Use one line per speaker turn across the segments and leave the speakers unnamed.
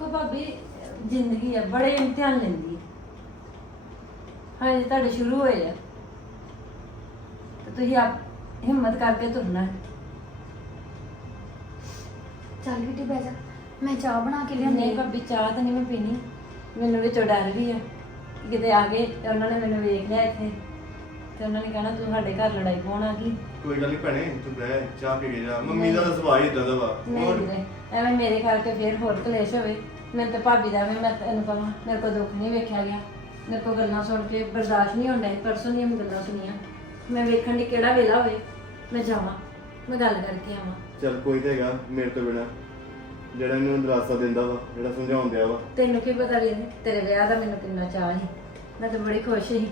ਵੇਖੋ ਭਾਬੀ ਜ਼ਿੰਦਗੀ ਆ ਬੜੇ ਇਮਤਿਹਾਨ ਲੈਂਦੀ ਹੈ ਹਾਂ ਤੁਹਾਡੇ ਸ਼ੁਰੂ ਹੋਏ ਆ। ਤੇ ਤੁਸੀਂ ਆਪ ਹਿੰਮਤ ਕਰਕੇ ਤੁਰਨਾ ਹੈ।
ਚੱਲ ਬਿੱਟੀ ਬਹਿ ਜਾ। ਮੈਂ ਚਾਹ ਬਣਾ ਕੇ
ਨਹੀਂ
ਲਿਆਉਂਦੀ
ਭਾਬੀ ਚਾਹ ਤਾਂ ਨਹੀਂ ਮੈਂ ਪੀਣੀ। ਮੈਨੂੰ ਵਿੱਚੋਂ ਡਰ ਵੀ ਆ ਕਿ ਕਿਤੇ ਆ ਗਏ ਤੇ ਉਹਨਾਂ ਨੇ ਮੈਨੂੰ ਵੇਖ ਲਿਆ ਇੱਥੇ। ਤੇ ਉਹਨਾਂ ਨੇ ਕਹਿਣਾ ਤੂੰ ਸਾਡੇ ਘਰ ਲੜਾਈ ਪਾਉਣ ਆ ਗਈ
ਕੋਈ ਗੱਲ ਨਹੀਂ ਭੈਣੇ ਤੂੰ ਬਹਿ ਚਾਹ ਪੀ ਕੇ ਜਾ। ਮੰਮੀ ਦਾ ਤਾਂ ਸੁਭਾਅ ਹੀ ਇਦਾਂ ਦਾ ਵਾ।
ਨਹੀਂ
ਹੋਰ?
ਐਵੇਂ ਮੇਰੇ ਕਰਕੇ ਫੇਰ ਹੋਰ ਕਲੇਸ਼ ਹੋਵੇ। ਮੈਨੂੰ ਤੇ ਭਾਬੀ ਦਾ ਵੀ ਮੈਂ ਤੈਨੂੰ ਕਹਾਂ ਮੇਰੇ ਕੋਲ ਦੁੱਖ ਨਹੀਂ ਵੇਖਿਆ ਗਿਆ। ਮੇਰੇ ਕੋਲ ਗੱਲਾਂ ਸੁਣ ਕੇ ਬਰਦਾਸ਼ਤ ਨਹੀਂ ਹੁੰਦਾ ਪਰਸੋਂ ਦੀਆਂ ਮੈਂ ਗੱਲਾਂ ਸੁਣੀਆਂ। ਮੈਂ ਵੇਖਣ ਦੀ ਕਿਹੜਾ ਵੇਲਾ ਹੋਵੇ ਮੈਂ ਜਾਵਾਂ ਮੈਂ ਗੱਲ ਕਰਕੇ ਆਵਾਂ।
ਚੱਲ ਕੋਈ ਤਾਂ ਹੈਗਾ ਮੇਰੇ ਤੋਂ ਬਿਨਾ। ਜਿਹੜਾ ਇਹਨੂੰ ਦਰਾਸਾ ਦਿੰਦਾ ਵਾ ਜਿਹੜਾ ਸਮਝਾਉਣ ਦਿਆ ਵਾ।
ਤੈਨੂੰ ਕੀ ਪਤਾ ਵੀ ਤੇਰੇ ਵਿਆਹ ਦਾ ਮੈਨੂੰ ਕਿੰਨਾ ਚਾਅ ਸੀ। ਮੈਂ ਤਾਂ ਬੜੀ ਖੁਸ਼ ਸੀ।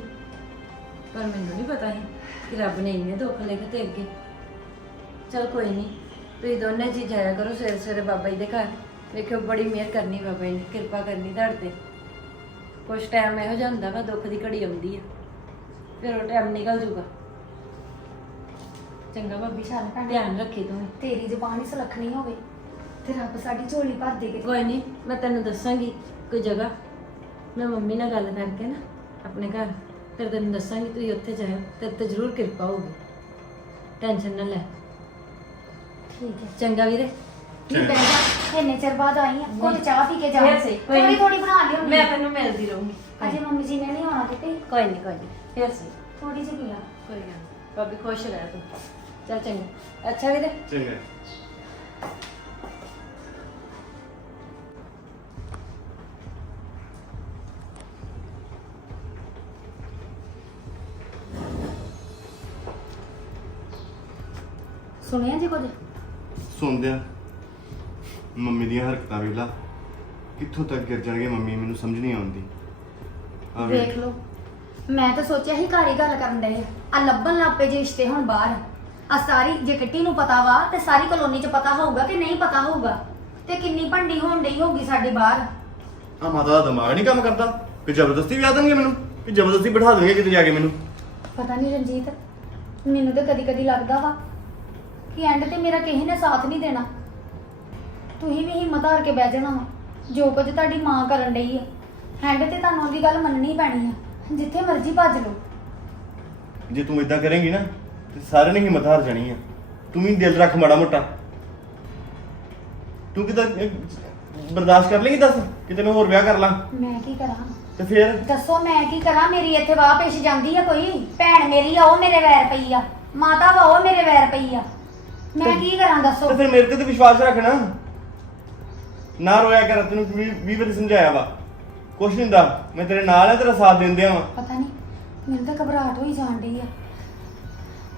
ਪਰ ਮੈਨੂੰ ਨਹੀਂ ਪਤਾ ਸੀ ਕਿ ਰੱਬ ਨੇ ਇੰਨੇ ਦੁੱਖ ਲਿਖ ਤੇ ਅੱਗੇ। ਚਲ ਕੋਈ ਨਹੀਂ ਤੁਸੀਂ ਦੋਨੇ ਜੀ ਜਾਇਆ ਕਰੋ ਸਵੇਰੇ ਸਵੇਰੇ ਬਾਬਾ ਜੀ ਦੇ ਘਰ। ਵੇਖਿਓ ਬੜੀ ਮਿਹਰ ਕਰਨੀ ਬਾਬਾ ਜੀ ਨੇ ਕਿਰਪਾ ਕਰਨੀ ਤੁਹਾਡੇ ਤੇ। ਕੁਛ ਟਾਈਮ ਇਹੋ ਜਿਹਾ ਹੁੰਦਾ ਵਾ ਦੁੱਖ ਦੀ ਘੜੀ ਆਉਂਦੀ ਆ। ਫਿਰ ਉਹ ਟਾਈਮ ਨਿਕਲ ਜੂਗਾ। ਚੰਗਾ ਭਾਬੀ
ਚੱਲ ਭੈਣੇ।
ਧਿਆਨ ਰੱਖੀ ਤੂੰ।
ਤੇਰੀ ਜ਼ੁਬਾਨ ਹੀ ਸੁਲੱਖਣੀ ਹੋਵੇ ਤੇ ਰੱਬ ਸਾਡੀ ਝੋਲੀ ਭਰ ਦੇ ਕਿਤੇ
ਕੋਈ ਨਹੀਂ ਮੈਂ ਤੈਨੂੰ ਦੱਸਾਂਗੀ ਕੋਈ ਜਗ੍ਹਾ। ਮੈਂ ਮੰਮੀ ਨਾਲ ਗੱਲ ਕਰਕੇ ਨਾ ਆਪਣੇ ਘਰ। ਫਿਰ ਤੈਨੂੰ ਦੱਸਾਂਗੀ ਤੁਸੀਂ ਉੱਥੇ ਜਾਇਓ ਤੇ ਤੇ ਜ਼ਰੂਰ ਕਿਰਪਾ ਹੋਊਗੀ। ਟੈਨਸ਼ਨ ਨਾ ਲੈ।
ਠੀਕ ਹੈ।
ਚੰਗਾ ਵੀਰੇ।
ਨਹੀਂ ਜਾ। ਇੰਨੇ ਚਿਰ ਬਾਅਦ ਆਈ ਆ। ਕੋਈ। ਚਾਹ ਪੀ ਕੇ ਜਾ।
ਫੇਰ ਸਹੀ, ਕੋਈ
ਥੋੜੀ
ਨਹੀਂ।
ਥੋੜੀ ਬਣਾ ਲਿਓ।
ਮੈਂ ਤੈਨੂੰ ਮਿਲਦੀ ਰਹੂੰਗੀ।
ਅਜੇ ਮੰਮੀ ਜੀ ਨੇ ਨਹੀਂ ਆਉਣਾ ਕਿਤੇ।
ਕੋਈ ਨਹੀਂ ਕੋਈ ਨਹੀਂ। ਫੇਰ ਸਹੀ।
ਥੋੜੀ ਜਿਹੀ ਪੀ ਲਾ
ਕੋਈ ਗੱਲ ਨੀ। ਭਾਬੀ ਖੁਸ਼ ਰਹਿ ਤੂੰ। ਚੱਲ ਚੰਗਾ। ਅੱਛਾ ਵੀਰੇ।
ਚੰਗਾ। ਸੁਣਦਿਆਂ ਮੰਮੀ ਦੀਆਂ ਹਰਕਤਾਂ ਵੇਲਾ ਕਿੱਥੋਂ ਤੱਕ ਗਿਰ ਜਾਣਗੇ ਮੰਮੀ ਮੈਨੂੰ ਸਮਝ ਨਹੀਂ ਆਉਂਦੀ। ਆ ਵੇਖ।
ਲਓ। ਮੈਂ ਤਾਂ ਸੋਚਿਆ ਸੀ ਘਰ ਹੀ ਗੱਲ ਕਰਨ ਡਏ ਆ ਲੱਭਣ ਲੱਪੇ ਜੇ ਰਿਸ਼ਤੇ ਹੁਣ ਬਾਹਰ। ਆ ਸਾਰੀ ਜੇ ਕਿੱਟੀ ਨੂੰ ਪਤਾ ਵਾ ਤੇ ਸਾਰੀ ਕਲੋਨੀ 'ਚ ਪਤਾ ਹੋਊਗਾ ਕਿ ਨਹੀਂ ਪਤਾ ਹੋਊਗਾ। ਤੇ ਕਿੰਨੀ ਭੰਡੀ ਹੋਣ ਡਈ ਹੋਊਗੀ ਸਾਡੇ ਬਾਹਰ।
ਆ ਮਾਤਾ ਦਾ ਦਿਮਾਗ ਨਹੀਂ ਕੰਮ ਕਰਦਾ। ਕਿ ਜ਼ਬਰਦਸਤੀ ਵਿਆਹ ਦੇਣਗੇ ਮੈਨੂੰ। ਕਿ ਜ਼ਬਰਦਸਤੀ ਬਿਠਾ ਦੇਣਗੇ ਕਿਤੇ ਜਾ ਕੇ ਮੈਨੂੰ।
ਪਤਾ ਨਹੀਂ ਰਣਜੀਤ ਮੈਨੂੰ ਤਾਂ ਕਦੀ ਕਦੀ ਲੱਗਦਾ ਵਾ ਕਿ ਐਂਡ ਤੇ ਮੇਰਾ ਕਿਸੇ ਨੇ ਸਾਥ ਨਹੀਂ ਦੇਣਾ। ਤੁਸੀਂ ਵੀ ਹਿੰਮਤ ਹਾਰ ਕੇ ਬਹਿ ਜਾਣਾ ਵਾ। ਜੋ ਕੁਝ ਤੁਹਾਡੀ ਮਾਂ ਕਰਨ ਡਈ ਆ। ਐਂਡ ਤੇ ਤੁਹਾਨੂੰ ਉਹਦੀ ਗੱਲ ਮੰਨਣੀ ਪੈਣੀ ਆ। ਜਿੱਥੇ ਮਰਜ਼ੀ ਭੱਜ ਲਓ।
ਜੇ ਤੂੰ ਇਦਾਂ ਕਰੇਂਗੀ ਨਾ ਤੇ ਸਾਰੇ ਨੇ ਹਿੰਮਤ ਹਾਰ ਜਾਣੀ ਆ। ਤੂੰ ਵੀ ਦਿਲ ਰੱਖ ਮਾੜਾ ਮੋਟਾ। ਤੂੰ ਕਿਦਾਂ ਬਰਦਾਸ਼ਤ ਕਰ ਲੇਗੀ ਦੱਸ? ਕਿਤੇ ਮੈਂ ਹੋਰ ਵਿਆਹ ਕਰ ਲਾਂ।
ਮੈਂ ਕੀ ਕਰਾਂ?
ਤੇ ਫੇਰ?
ਦੱਸੋ ਮੈਂ ਕੀ ਕਰਾਂ? ਮੇਰੀ ਇੱਥੇ ਵਾਹ ਪੇਸ਼ ਜਾਂਦੀ ਆ ਕੋਈ? ਭੈਣ ਮੇਰੀ ਆ ਉਹ ਮੇਰੇ ਵੈਰ ਪਈ ਆ। ਮਾਤਾ ਵਾ ਉਹ ਮੇਰੇ ਵੈਰ ਪਈ ਆ। ਮੈਂ ਕੀ ਕਰਾਂ ਦੱਸੋ?
ਤੇ ਫਿਰ ਮੇਰੇ ਤੇ ਤਾਂ ਵਿਸ਼ਵਾਸ ਰੱਖਣਾ। ਨਾ ਰੋਇਆ ਕਰ ਤੈਨੂੰ ਵੀ ਵੀ ਵਾਰੀ ਸਮਝਾਇਆ ਵਾ। ਕੁਛ ਨਹੀਂ ਹੁੰਦਾ। ਮੈਂ ਤੇਰੇ ਨਾਲ ਆ ਤੇਰਾ ਸਾਥ ਦਿੰਦਿਆਂ ਵਾ।
ਪਤਾ ਨਹੀਂ ਮੈਨੂੰ ਤਾਂ ਘਬਰਾਹਟ ਹੋਈ ਜਾਣ ਡਈ ਆ।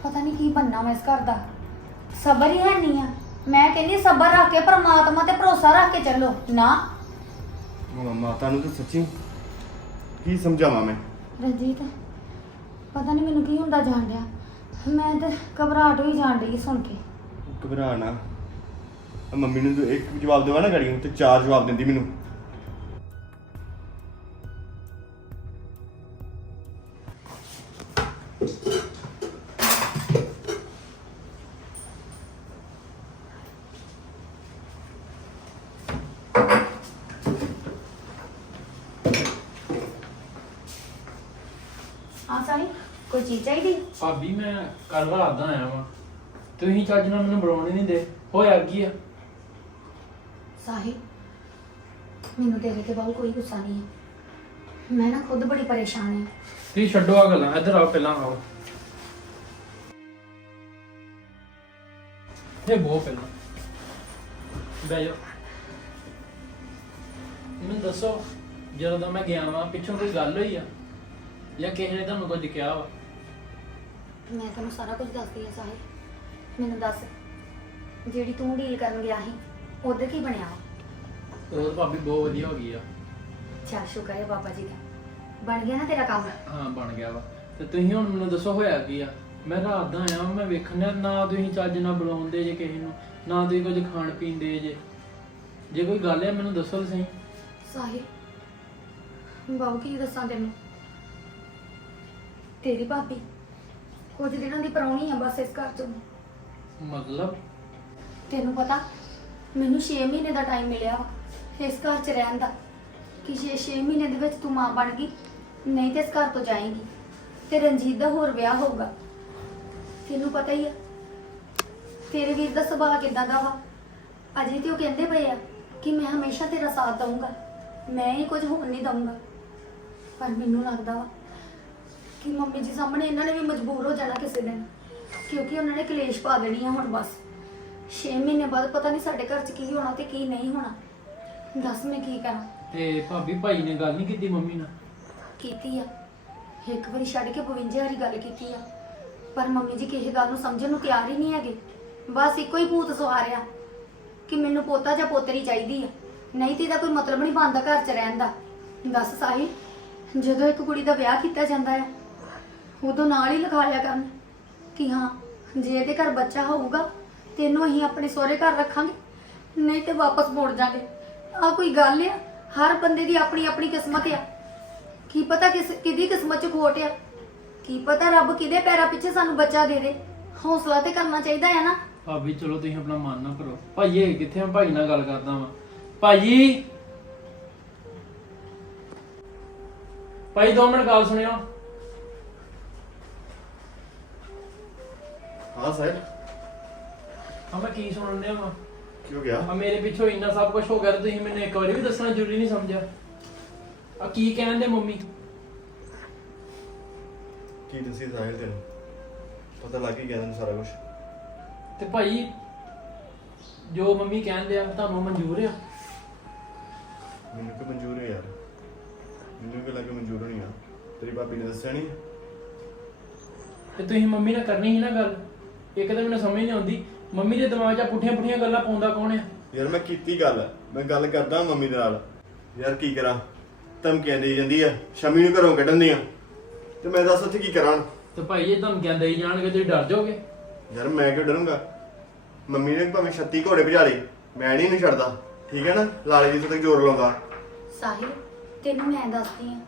ਪਤਾ ਨਹੀਂ ਕੀ ਬੰਨਾ ਮੈਂ ਇਸ ਘਰ ਦਾ। ਸਬਰ ਹੀ ਹੈ ਨਹੀਂ ਆ। ਮੈਂ ਕਹਿੰਦੀ ਸਬਰ ਰੱਖ ਕੇ ਪ੍ਰਮਾਤਮਾ ਤੇ ਭਰੋਸਾ ਰੱਖ ਕੇ ਚੱਲੋ। ਨਾ।
ਮਾਤਾ ਨੂੰ ਤਾਂ ਸੱਚੀ ਕੀ ਸਮਝਾਵਾਂ ਮੈਂ?
ਰਣਜੀਤ ਪਤਾ ਨਹੀਂ ਮੈਨੂੰ ਕੀ ਹੁੰਦਾ ਜਾਣ ਡਿਆ। ਮੈਂ ਤਾਂ ਘਬਰਾਹਟ ਹੋਈ ਜਾਣ ਡਈ ਸੁਣ ਕੇ।
ਘਬਰਾ ਨਾ ਆ ਮੰਮੀ ਨੂੰ ਤੂੰ ਇੱਕ ਜਵਾਬ ਦੇਵਾ ਨਾ ਗੜੀ ਤੇ ਚਾਰ ਜਵਾਬ ਦਿੰਦੀ ਮੈਨੂੰ।
ਹਾਂ ਕੋਈ ਚੀਜ਼ ਚਾਹੀਦੀ?
ਭਾਬੀ ਮੈਂ ਕੱਲ ਰਾਤ ਦਾ ਆਇਆ ਵਾਂ। ਤੁਸੀਂ ਚੱਜ ਨਾਲ ਮੈਨੂੰ ਬੁਲਾਉਣ ਹੀ ਨਹੀਂ ਦੇ। ਹੋਇਆ ਕੀ ਆ?
ਸਾਹਿਬ ਮੈਨੂੰ ਤੇਰੇ ਤੇ ਬਹੁਤ ਕੋਈ ਗੁੱਸਾ ਨਹੀਂ ਹੈ। ਮੈਂ ਨਾ ਖੁਦ ਬੜੀ ਪਰੇਸ਼ਾਨ ਹਾਂ।
ਤੁਸੀਂ ਛੱਡੋ ਆ ਗੱਲਾਂ ਇੱਧਰ ਆਓ ਪਹਿਲਾਂ ਆਓ। ਇਹ ਬਹੁਤ ਪਹਿਲਾਂ। ਬਹਿ ਜਾਓ। ਮੈਨੂੰ ਦੱਸੋ ਜਦੋਂ ਦਾ ਮੈਂ ਗਿਆ ਵਾਂ ਪਿੱਛੋਂ ਕੋਈ ਗੱਲ ਹੋਈ ਆ? ਜਾਂ ਕਿਸੇ ਨੇ ਤੁਹਾਨੂੰ ਕੁਝ ਕਿਹਾ ਵਾ?
ਮੈਂ ਤੈਨੂੰ ਸਾਰਾ ਕੁਝ ਦੱਸਦੀ ਹਾਂ ਸਾਹਿਬ ਮੈਨੂੰ ਦੱਸ ਜਿਹੜੀ ਤੂੰ ਡੀਲ ਕਰਨ ਗਿਆ ਸੀ ਉਹਦੇ ਕੀ ਬਣਿਆ
ਉਹ ਤਾਂ ਭਾਬੀ ਬਹੁਤ ਵਧੀਆ ਹੋ ਗਈ ਆ।
ਚਾ ਸ਼ੁਕਰ ਹੈ ਬਾਬਾ ਜੀ ਦਾ। ਬਣ ਗਿਆ ਨਾ ਤੇਰਾ ਕੰਮ?
ਹਾਂ ਬਣ ਗਿਆ ਵਾ। ਤੇ ਤੁਸੀਂ ਹੁਣ ਮੈਨੂੰ ਦੱਸੋ ਹੋਇਆ ਕੀ ਆ? ਮੈਂ ਰਾਤ ਦਾ ਆਇਆ ਵਾਂ, ਮੈਂ ਵੇਖਣਾ ਨਾ ਤੁਸੀਂ ਚੱਜ ਨਾਲ ਬੁਲਾਉਂਦੇ ਜੇ ਕਿਸੇ ਨੂੰ ਨਾ ਤੁਸੀਂ ਕੁਝ ਖਾਣ ਪੀਣ ਦੇ ਜੇ। ਜੇ ਕੋਈ ਗੱਲ ਹੈ ਮੈਨੂੰ ਦੱਸੋ ਤਾਂ ਸਹੀ
ਸਾਹਿਬ ਬਾਬੂ ਕੀ ਦੱਸਾਂ ਤੈਨੂੰ? ਤੇਰੀ ਭਾਬੀ ਕੁਝ ਦਿਨਾਂ ਦੀ ਪਰੌਣੀ ਆ ਬਸ ਇਸ ਘਰ ਚੋਂ।
ਮਤਲਬ?
ਤੈਨੂੰ ਪਤਾ, ਮੈਨੂੰ 6 ਮਹੀਨੇ ਦਾ ਟਾਈਮ ਮਿਲਿਆ ਵਾ, ਇਸ ਘਰ 'ਚ ਰਹਿਣ ਦਾ। ਕਿ 6 ਮਹੀਨੇ ਦੇ ਵਿੱਚ ਤੂੰ ਮਾਂ ਬਣ ਗਈ, ਨਹੀਂ ਤੇ ਇਸ ਘਰ ਤੋਂ ਜਾਏਂਗੀ, ਤੇ ਰਣਜੀਤ ਦਾ ਹੋਰ ਵਿਆਹ ਹੋਊਗਾ। ਤੈਨੂੰ ਪਤਾ ਹੀ ਆ, ਤੇਰੇ ਵੀਰ ਦਾ ਸੁਭਾਅ ਕਿਦਾਂ ਦਾ ਵਾ। ਅਜੇ ਤੇ ਉਹ ਕਹਿੰਦੇ ਪਏ ਆ ਕਿ ਮੈਂ ਹਮੇਸ਼ਾ ਤੇਰਾ ਸਾਥ ਦਊਂਗਾ, ਮੈਂ ਹੀ ਕੁਝ ਹੋਰ ਨਹੀਂ ਦਊਂਗਾ। ਪਰ ਮੈਨੂੰ ਲੱਗਦਾ ਵਾ ਕਿ ਮੰਮੀ ਜੀ ਸਾਹਮਣੇ ਇਹਨਾਂ ਨੇ ਵੀ ਮਜਬੂਰ ਹੋ ਜਾਣਾ ਕਿਸੇ ਦਿਨ। ਕਿਉਂਕਿ ਉਹਨਾਂ ਨੇ ਕਲੇਸ਼ ਪਾ ਦੇਣੀ ਆ ਹੁਣ ਬਸ। 6 ਮਹੀਨੇ ਬਾਅਦ ਪਤਾ ਨਹੀਂ ਸਾਡੇ ਘਰ 'ਚ ਕੀ ਹੋਣਾ ਤੇ ਕੀ ਨਹੀਂ ਹੋਣਾ। ਦੱਸ ਮੈਂ ਕੀ ਕਰਾਂ?
ਤੇ ਭਾਬੀ ਭਾਈ ਨੇ ਗੱਲ ਨਹੀਂ ਕੀਤੀ ਮੰਮੀ ਨਾਲ?
ਕੀਤੀ ਆ। ਇੱਕ ਵਾਰੀ ਛੱਡ ਕੇ 52 ਵਾਰੀ ਗੱਲ ਕੀਤੀ ਆ। ਪਰ ਮੰਮੀ ਜੀ ਕਿਸੇ ਗੱਲ ਨੂੰ ਸਮਝਣ ਨੂੰ ਤਿਆਰ ਹੀ ਨਹੀਂ ਹੈਗੇ। ਬਸ ਇੱਕੋ ਹੀ ਭੂਤ ਸਵਾਰਿਆ ਕਿ ਮੈਨੂੰ ਪੋਤਾ ਜਾਂ ਪੋਤਰੀ ਚਾਹੀਦੀ ਆ। ਨਹੀਂ ਤੇ ਇਹਦਾ ਕੋਈ ਮਤਲਬ ਨਹੀਂ ਬਣਦਾ ਘਰ 'ਚ ਰਹਿਣ ਦਾ। ਦੱਸ ਸਾਹਿਲ ਜਦੋਂ ਇੱਕ ਕੁੜੀ ਦਾ ਵਿਆਹ ਕੀਤਾ ਜਾਂਦਾ ਆ ਉਦੋਂ ਨਾਲ ਹੀ ਲਿਖਾ ਲਿਆ ਕਰਨ। ਕਿ ਹਾਂ, ਜੇ ਇਹਦੇ ਘਰ ਬੱਚਾ ਹੋਊਗਾ ਤੇ ਅਸੀਂ ਆਪਣੇ ਸਹੁਰੇ ਘਰ ਰੱਖਾਂਗੇ, ਨਹੀਂ ਤੇ ਵਾਪਸ ਮੋੜ ਜਾਾਂਗੇ। ਆ ਕੋਈ ਗੱਲ ਆ? ਹਰ ਬੰਦੇ ਦੀ ਆਪਣੀ ਆਪਣੀ ਕਿਸਮਤ ਆ। ਕੀ ਪਤਾ ਕਿਸ ਕਿਹਦੀ ਕਿਸਮਤ ਚ ਖੋਟ ਆ? ਕੀ ਪਤਾ ਰੱਬ ਕਿਹਦੇ ਪੈਰਾਂ ਪਿੱਛੇ ਸਾਨੂੰ ਬੱਚਾ ਦੇ ਦੇ? ਹੌਸਲਾ ਤੇ ਕਰਨਾ ਚਾਹੀਦਾ ਹੈ ਨਾ।
ਭਾਬੀ, ਚਲੋ ਤੁਸੀਂ ਆਪਣਾ ਮਨ ਨਾ ਕਰੋ ਭਾਈ ਇਹ ਕਿੱਥੇ ਆ ਭਾਈ ਨਾਲ ਗੱਲ ਕਰਦਾ ਵਾਂ? ਭਾਜੀ ਭਾਈ, ਦੋ ਮਿੰਟ ਗੱਲ ਸੁਣਿਓ।
ਹਾਂ ਸਾਹਿਬ
ਹਾਂ ਮੈਂ ਕੀ ਸੁਣਨ ਵਾਂ?
ਕੀ ਹੋ ਗਿਆ?
ਆ ਮੇਰੇ ਪਿੱਛੋਂ ਇੰਨਾ ਸਭ ਕੁਝ ਹੋ ਗਿਆ ਤੇ ਤੁਸੀਂ ਮੈਨੂੰ ਇੱਕ ਵਾਰੀ ਵੀ ਦੱਸਣਾ ਜ਼ਰੂਰੀ ਨਹੀਂ ਸਮਝਿਆ। ਆ ਕੀ ਕਹਿੰਦੇ ਮੰਮੀ?
ਕੀ ਦੱਸੀ ਸਾਹਿਲ ਤੈਨੂੰ ਪਤਾ ਲੱਗ ਹੀ ਗਿਆ ਤੈਨੂੰ ਸਾਰਾ ਕੁਝ
ਤੇ ਭਾਈ ਜੋ ਮੰਮੀ ਕਹਿੰਦੇ ਆ ਤੁਹਾਨੂੰ ਮਨਜ਼ੂਰ ਆ?
ਮੈਨੂੰ ਕਿ ਮਨਜ਼ੂਰ ਹੈ ਯਾਰ? ਮੈਨੂੰ ਕਿ ਲੱਗੇ ਮਨਜ਼ੂਰ ਨਹੀਂ ਆ? ਤੇਰੀ ਭਾਬੀ ਨੇ ਦੱਸਿਆ ਨਹੀਂ
ਤੇ ਤੁਸੀਂ ਮੰਮੀ ਨਾਲ ਕਰਨੀ ਸੀ ਨਾ ਗੱਲ? ਇੱਕ ਤਾਂ ਮੈਨੂੰ ਸਮਝ ਨਹੀਂ ਆਉਂਦੀ। ਮੰਮੀ ਦੇ ਦਿਮਾਗ 'ਚ ਪੁੱਠੀਆਂ ਪੁੱਠੀਆਂ ਗੱਲਾਂ ਪਾਉਂਦਾ ਕੌਣ ਆ?
ਯਾਰ ਮੈਂ ਕੀਤੀ ਗੱਲ ਮੈਂ ਗੱਲ ਕਰਦਾ ਮੰਮੀ ਦੇ ਨਾਲ। ਯਾਰ ਕੀ ਕਰਾਂ? ਧਮਕੀਆਂ ਦੇਈ ਜਾਂਦੀ ਆ ਸ਼ਮੀ ਨੂੰ ਘਰੋਂ ਕੱਢਣ ਦੀਆਂ। ਤੇ ਮੈਂ ਦੱਸ ਉੱਥੇ ਕੀ ਕਰਾਂ?
ਤੇ ਭਾਈ ਇਹ ਧਮਕੀਆਂ ਦੇਈ ਜਾਣਗੇ ਤੁਸੀਂ ਡਰ ਜਾਓਗੇ?
ਯਾਰ ਮੈਂ ਕਿਉਂ ਡਰੂੰਗਾ? ਮੰਮੀ ਨੇ ਭਾਵੇਂ 36 ਘੋੜੇ ਭਜਾ ਲਏ ਮੈਂ ਨਹੀਂ ਇਹਨੂੰ ਛੱਡਦਾ। ਠੀਕ ਹੈ ਨਾ? ਲਾਲੇ ਜੀ ਤੱਕ ਜ਼ੋਰ ਲਾਉਂਦਾ।
ਸਾਹਿਲ ਤੈਨੂੰ ਮੈਂ ਦੱਸਦੀ ਆ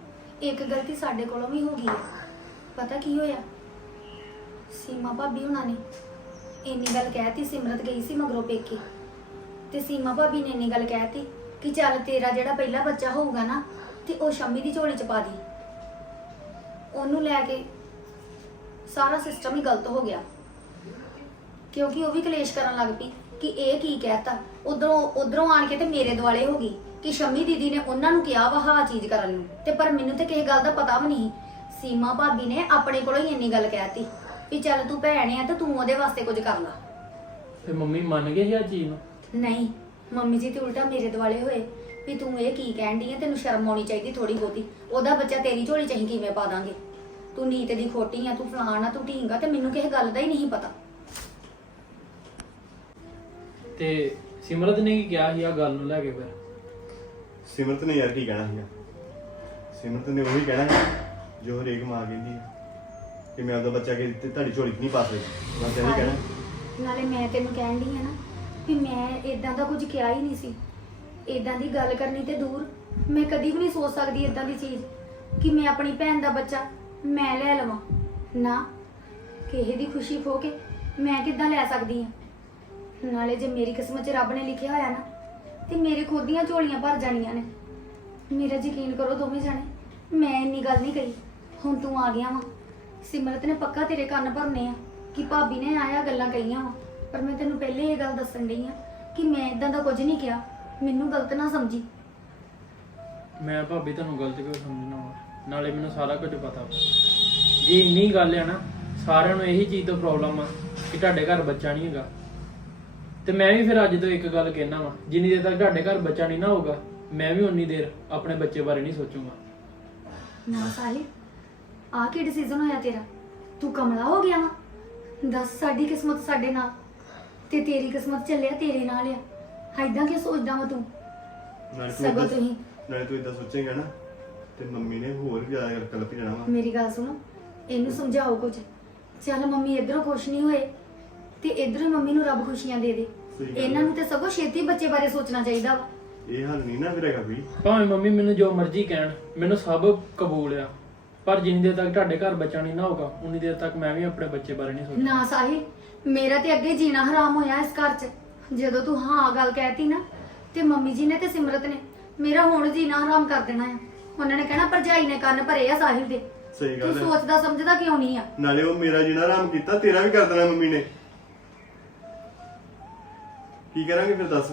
ਇੱਕ ਗਲਤੀ ਸਾਡੇ ਕੋਲੋਂ ਵੀ ਹੋ ਗਈ ਪਤਾ ਕੀ ਹੋਇਆ? ਸੀਮਾ ਭਾਬੀ ਉਹਨਾਂ ਨੇ। ਇੰਨੀ ਗੱਲ ਕਹਿਤੀ, ਸਿਮਰਤ ਗਈ ਸੀ ਮਗਰੋਂ ਪੇਕੇ। ਤੇ ਸੀਮਾ ਭਾਬੀ ਨੇ ਇੰਨੀ ਗੱਲ ਕਹਿਤੀ ਕਿ ਚੱਲ ਤੇਰਾ ਜਿਹੜਾ ਪਹਿਲਾ ਬੱਚਾ ਹੋਊਗਾ ਨਾ, ਤੇ ਉਹ ਸ਼ੰਮੀ ਦੀ ਝੋਲੀ ਚ ਪਾ ਦੀ। ਉਹਨੂੰ ਲੈ ਕੇ ਸਾਰਾ ਸਿਸਟਮ ਹੀ ਗਲਤ ਹੋ ਗਿਆ। ਕਿਉਂਕਿ ਉਹ ਵੀ ਕਲੇਸ਼ ਕਰਨ ਲੱਗ ਪਈ ਕਿ ਇਹ ਕੀ ਕਹਿਤਾ। ਉਧਰੋਂ ਉਧਰੋਂ ਆਣ ਕੇ ਤੇ ਮੇਰੇ ਦੁਆਲੇ ਹੋ ਗਈ ਕਿ ਸ਼ਮੀ ਦੀਦੀ ਨੇ ਉਹਨਾਂ ਨੂੰ ਕਿਹਾ ਵਾ ਆਹ ਚੀਜ਼ ਕਰਨ ਨੂੰ। ਤੇ ਪਰ ਮੈਨੂੰ ਤੇ ਕਿਸੇ ਗੱਲ ਦਾ ਪਤਾ ਵੀ ਨਹੀਂ ਸੀਮਾ ਭਾਬੀ ਨੇ ਆਪਣੇ ਕੋਲੋਂ ਹੀ ਇੰਨੀ ਗੱਲ ਕਹਿਤੀ। ਵੀ ਚੱਲ ਤੂੰ ਭੈਣ ਆ ਤੇ ਤੂੰ ਉਹਦੇ ਵਾਸਤੇ ਕੁਝ ਕਰ ਲਾ।
ਤੇ ਮੰਮੀ ਮੰਨ ਗਏ ਸੀ ਆ ਚੀਜ਼ ਨੂੰ
ਨਹੀਂ ਮੰਮੀ ਜੀ ਤੇ ਉਲਟਾ ਮੇਰੇ ਦੁਆਲੇ ਹੋਏ। ਵੀ ਤੂੰ ਇਹ ਕੀ ਕਹਿਣ ਡਈ ਆ? ਤੈਨੂੰ ਸ਼ਰਮ ਆਉਣੀ ਚਾਹੀਦੀ ਥੋੜੀ ਬਹੁਤੀ। ਉਹਦਾ ਬੱਚਾ ਤੇਰੀ ਝੋਲੀ ਚ ਅਸੀਂ ਕਿਵੇਂ ਪਾ ਦਾਂਗੇ? ਤੂੰ ਨੀਤ ਦੀ ਖੋਟੀ ਆ ਤੂੰ ਫਲਾਣਾ ਤੂੰ ਢੀਂਗਾ ਤੇ ਮੈਨੂੰ ਕਿਸੇ ਗੱਲ ਦਾ ਹੀ ਨਹੀਂ ਪਤਾ।
ਤੇ ਸਿਮਰਤ ਨੇ ਕੀ ਕਿਹਾ ਸੀ ਆ ਗੱਲ ਨੂੰ ਲੈ ਕੇ ਫਿਰ?
ਸਿਮਰਤ ਨੇ ਯਾਰ ਕੀ ਕਹਿਣਾ ਸੀਗਾ? ਸਿਮਰਤ ਨੇ ਉਹੀ ਕਹਿਣਾ ਸੀ ਜੋ ਹਰੇਕ ਮਾਂ ਕਹਿੰਦੀ ਹੈ ਕਿ ਮੈਂ ਆਪਦਾ ਬੱਚਾ ਕਿ ਤੁਹਾਡੀ ਝੋਲੀ 'ਚ ਨਹੀਂ ਪਾ ਸਕਦੀ। ਮੈਂ ਤਾਂ ਕਹਿਣਾ।
ਨਾਲੇ ਮੈਂ ਤੈਨੂੰ ਕਹਿਣ ਡਈ ਆ ਨਾ ਵੀ ਮੈਂ ਇਦਾਂ ਦਾ ਕੁਝ ਕਿਹਾ ਹੀ ਨਹੀਂ ਸੀ। ਇਦਾਂ ਦੀ ਗੱਲ ਕਰਨੀ ਤੇ ਦੂਰ। ਮੈਂ ਕਦੀ ਵੀ ਨਹੀਂ ਸੋਚ ਸਕਦੀ ਇਦਾਂ ਦੀ ਚੀਜ਼ ਕਿ ਮੈਂ ਆਪਣੀ ਭੈਣ ਦਾ ਬੱਚਾ ਮੈਂ ਲੈ ਲਵਾਂ। ਨਾ, ਕਿਸੇ ਦੀ ਖੁਸ਼ੀ ਖੋ ਕੇ ਮੈਂ ਕਿੱਦਾਂ ਲੈ ਸਕਦੀ ਆ? ਨਾਲੇ ਜੇ ਮੇਰੀ ਕਿਸਮਤ 'ਚ ਰੱਬ ਨੇ ਲਿਖਿਆ ਹੋਇਆ ਨਾ, ਤੇ ਮੇਰੇ ਖੁਦ ਦੀਆਂ ਝੋਲੀਆਂ ਭਰ ਜਾਣੀਆਂ ਨੇ। ਮੇਰਾ ਯਕੀਨ ਕਰੋ ਦੋਵੇਂ ਜਾਣੇ, ਮੈਂ ਇੰਨੀ ਗੱਲ ਨਹੀਂ ਕਹੀ। ਹੁਣ ਤੂੰ ਆ ਗਿਆ ਵਾ। ਸਿਮਰਤ ਨੇ ਪੱਕਾ ਤੇਰੇ ਕੰਨ ਭਰਨੇ ਆ ਕਿ ਭਾਬੀ ਨੇ ਆਇਆ ਗੱਲਾਂ ਕਹੀਆਂ ਵਾ। ਪਰ ਮੈਂ ਤੈਨੂੰ ਪਹਿਲੇ ਇਹ ਗੱਲ ਦੱਸਣ ਡਈ ਆ ਕਿ ਮੈਂ ਇਦਾਂ ਦਾ ਕੁਝ ਨਹੀਂ ਕਿਹਾ। ਮੈਨੂੰ ਗਲਤ ਨਾ ਸਮਝੀ।
ਮੈਂ ਭਾਬੀ ਤੁਹਾਨੂੰ ਗਲਤ ਕਿਉਂ ਸਮਝਣਾ ਵਾ? ਨਾਲੇ ਮੈਨੂੰ ਸਾਰਾ ਕੁਝ ਪਤਾ ਵਾ। ਜੇ ਇੰਨੀ ਗੱਲ ਆ ਨਾ ਸਾਰਿਆਂ ਨੂੰ ਇਹੀ ਚੀਜ਼ ਤੋਂ ਪ੍ਰੋਬਲਮ ਆ ਕਿ ਤੁਹਾਡੇ ਘਰ ਬੱਚਾ ਨਹੀਂ ਹੈਗਾ। ਤੇ ਮੈਂ ਵੀ ਫਿਰ ਅੱਜ ਤੋਂ ਇੱਕ ਗੱਲ ਕਹਿਣਾ ਵਾ ਜਿੰਨੀ ਦੇਰ ਤੱਕ ਤੁਹਾਡੇ ਘਰ ਬੱਚਾ ਨਹੀਂ ਨਾ ਹੋਊਗਾ ਮੈਂ ਵੀ ਉਨੀ ਦੇਰ ਆਪਣੇ ਬੱਚੇ ਬਾਰੇ ਨਹੀਂ ਸੋਚੂਗਾ।
ਨਾ ਸਾਹਿਬ ਆ ਕੀ ਡਿਸੀਜਨ ਹੋਇਆ ਤੇਰਾ? ਤੂੰ ਕਮਲਾ ਹੋ ਗਿਆ ਵਾ? ਦੱਸ ਸਾਡੀ ਕਿਸਮਤ ਸਾਡੇ ਨਾਲ। ਤੇ ਤੇਰੀ ਕਿਸਮਤ ਚੱਲਿਆ ਤੇਰੇ ਨਾਲ ਆ। ਐਦਾਂ ਕੀ ਸੋਚਦਾ ਵਾ ਤੂੰ?
ਨਾਲੇ ਤੂੰ
ਸਗੋਂ
ਏਦਾਂ-
ਤੁਸੀਂ।
ਨਾਲੇ ਤੂੰ ਇਦਾਂ ਸੋਚੇਂਗਾ ਨਾ ਤੇ ਮੰਮੀ ਨੇ ਹੋਰ ਵੀ ਜ਼ਿਆਦਾ ਕਲਪ ਜਾਣਾ ਵਾ।
ਮੇਰੀ ਗੱਲ ਸੁਣੋ ਇਹਨੂੰ ਸਮਝਾਓ ਕੁਝ। ਚੱਲ ਮੰਮੀ ਇਧਰੋਂ ਖੁਸ਼ ਨਹੀਂ ਹੋਏ ਤੇ ਇਧਰੋਂ ਮੰਮੀ ਨੂੰ ਰੱਬ ਖੁਸ਼ੀਆਂ ਦੇ ਦੇ।
ਸਹੀ ਗੱਲ
ਇਹਨਾਂ ਨੂੰ ਤੇ ਸਗੋਂ ਛੇਤੀ ਬੱਚੇ ਬਾਰੇ ਸੋਚਣਾ ਚਾਹੀਦਾ ਵਾ।
ਇਹ ਹੱਲ ਨਹੀਂ ਨਾ ਫਿਰ ਹੈਗਾ ਕੋਈ।
ਭਾਵੇਂ ਮੰਮੀ ਮੈਨੂੰ ਜੋ ਮਰਜ਼ੀ ਕਹਿਣ ਮੈਨੂੰ ਸਭ ਕਬੂਲ ਆ। ਪਰ ਜਿੰਨੀ ਦੇਰ ਤੱਕ ਤੁਹਾਡੇ ਘਰ ਬੱਚਾ ਨਹੀਂ ਨਾ ਹੋਊਗਾ ਉਨੀ ਦੇਰ ਤੱਕ ਮੈਂ ਵੀ ਆਪਣੇ ਬੱਚੇ ਬਾਰੇ ਨਹੀਂ ਸੋਚੂਗਾ
ਨਾ ਸਾਹਿਲ ਮੇਰਾ ਤੇ ਅੱਗੇ ਜੀਣਾ ਹਰਾਮ ਹੋਇਆ ਇਸ ਘਰ 'ਚ। ਜਦੋਂ ਤੂੰ ਹਾਂ ਗੱਲ ਕਹਿਤੀ ਨਾ ਤੇ ਮੰਮੀ ਜੀ ਨੇ ਤੇ ਸਿਮਰਤ ਨੇ ਮੇਰਾ ਹੁਣ ਜੀਣਾ ਹਰਾਮ ਕਰ ਦੇਣਾ ਆ। ਉਹਨਾਂ ਨੇ ਕਹਿਣਾ ਭਰਜਾਈ ਨੇ ਕੰਨ ਭਰੇ ਆ ਸਾਹਿਲ ਦੇ।
ਸਹੀ
ਤੂੰ
ਗੱਲ ਹੈ।
ਸੋਚਦਾ ਸਮਝਦਾ ਕਿਉਂ ਨਹੀਂ ਆ?
ਨਾਲੇ ਉਹ ਮੇਰਾ ਜਿਨਾ ਆਰਾਮ ਕੀਤਾ ਤੇਰਾ ਵੀ ਕਰ ਦੇਣਾ ਮੰਮੀ ਨੇ। ਕੀ ਕਰਾਂਗੇ ਫਿਰ ਦੱਸ?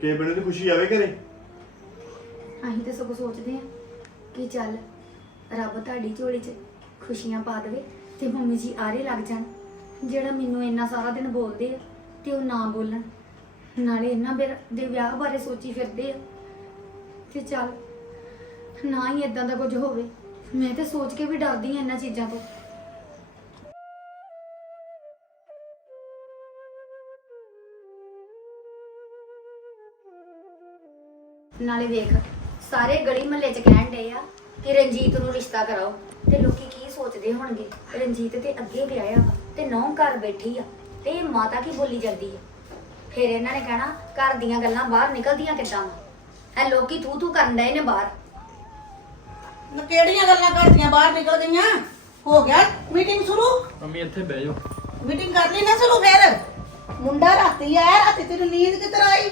ਕਿ ਬਣੇ ਦੀ ਖੁਸ਼ੀ ਆਵੇ ਘਰੇ?
ਅਸੀਂ ਤੇ ਸਗੋਂ ਸੋਚਦੇ ਆ। ਕਿ ਚੱਲ ਰੱਬ ਤੁਹਾਡੀ ਝੋਲੀ 'ਚ ਖੁਸ਼ੀਆਂ ਪਾ ਦੇਵੇ ਤੇ ਮੰਮੀ ਜੀ ਆਰੇ ਲੱਗ ਜਾਣ। ਜਿਹੜਾ ਮੈਨੂੰ ਇੰਨਾ ਸਾਰਾ ਦਿਨ ਬੋਲਦੇ ਆ ਤੇ ਉਹ ਨਾ ਬੋਲਣ। ਨਾਲੇ ਇਹਨਾਂ ਦੇ ਵਿਆਹ ਬਾਰੇ ਸੋਚੀ ਫਿਰਦੇ ਆ। ਤੇ ਚੱਲ ਨਾ ਹੀ ਇਦਾਂ ਦਾ ਕੁਝ ਹੋਵੇ। ਮੈਂ ਤੇ ਸੋਚ ਕੇ ਵੀ ਡਰਦੀ ਆ ਇਹਨਾਂ ਚੀਜ਼ਾਂ ਤੋਂ। ਨਾਲੇ ਵੇਖ, ਸਾਰੇ ਗਲੀ ਮਹੱਲੇ 'ਚ ਕਿ ਰਣਜੀਤ ਨੂੰ ਰਿਸ਼ਤਾ ਕਰਾਓ। ਤੇ ਲੋਕੀ ਕੀ ਸੋਚਦੇ ਹੋਣਗੇ? ਰਣਜੀਤ ਤੇ ਅੱਗੇ ਵਿਆਹਿਆ ਵਾ ਤੇ ਨੌ ਘਰ ਬੈਠੀ ਆ। ਤੇ ਇਹ ਮਾਤਾ ਕੀ ਬੋਲੀ ਜਾਂਦੀ ਆ? ਫਿਰ ਇਹਨਾਂ ਨੇ ਕਹਿਣਾ ਘਰ ਦੀਆਂ ਗੱਲਾਂ ਬਾਹਰ ਨਿਕਲਦੀਆਂ ਕਿੱਦਾਂ ਵਾ? ਐ ਲੋਕੀ ਤੂ ਤੂ ਕਰਨ ਡਏ ਨੇ ਬਾਹਰ।
ਨਾ ਕਿਹੜੀਆਂ ਗੱਲਾਂ ਕਰਦੀਆਂ ਬਾਹਰ ਨਿਕਲ ਗਈਆਂ ਹੋ ਗਿਆ ਮੀਟਿੰਗ ਸ਼ੁਰੂ?
ਮੰਮੀ ਇੱਥੇ ਬਹਿ ਜਾਓ।
ਮੀਟਿੰਗ ਕਰ ਲਈ ਨਾ ਸ਼ੁਰੂ ਫੇਰ। ਮੁੰਡਾ ਰਾਤੀ ਆਇਆ ਰਾਤੀ ਤੈਨੂੰ ਨੀਂਦ ਕਿੱਧਰ ਆਈ?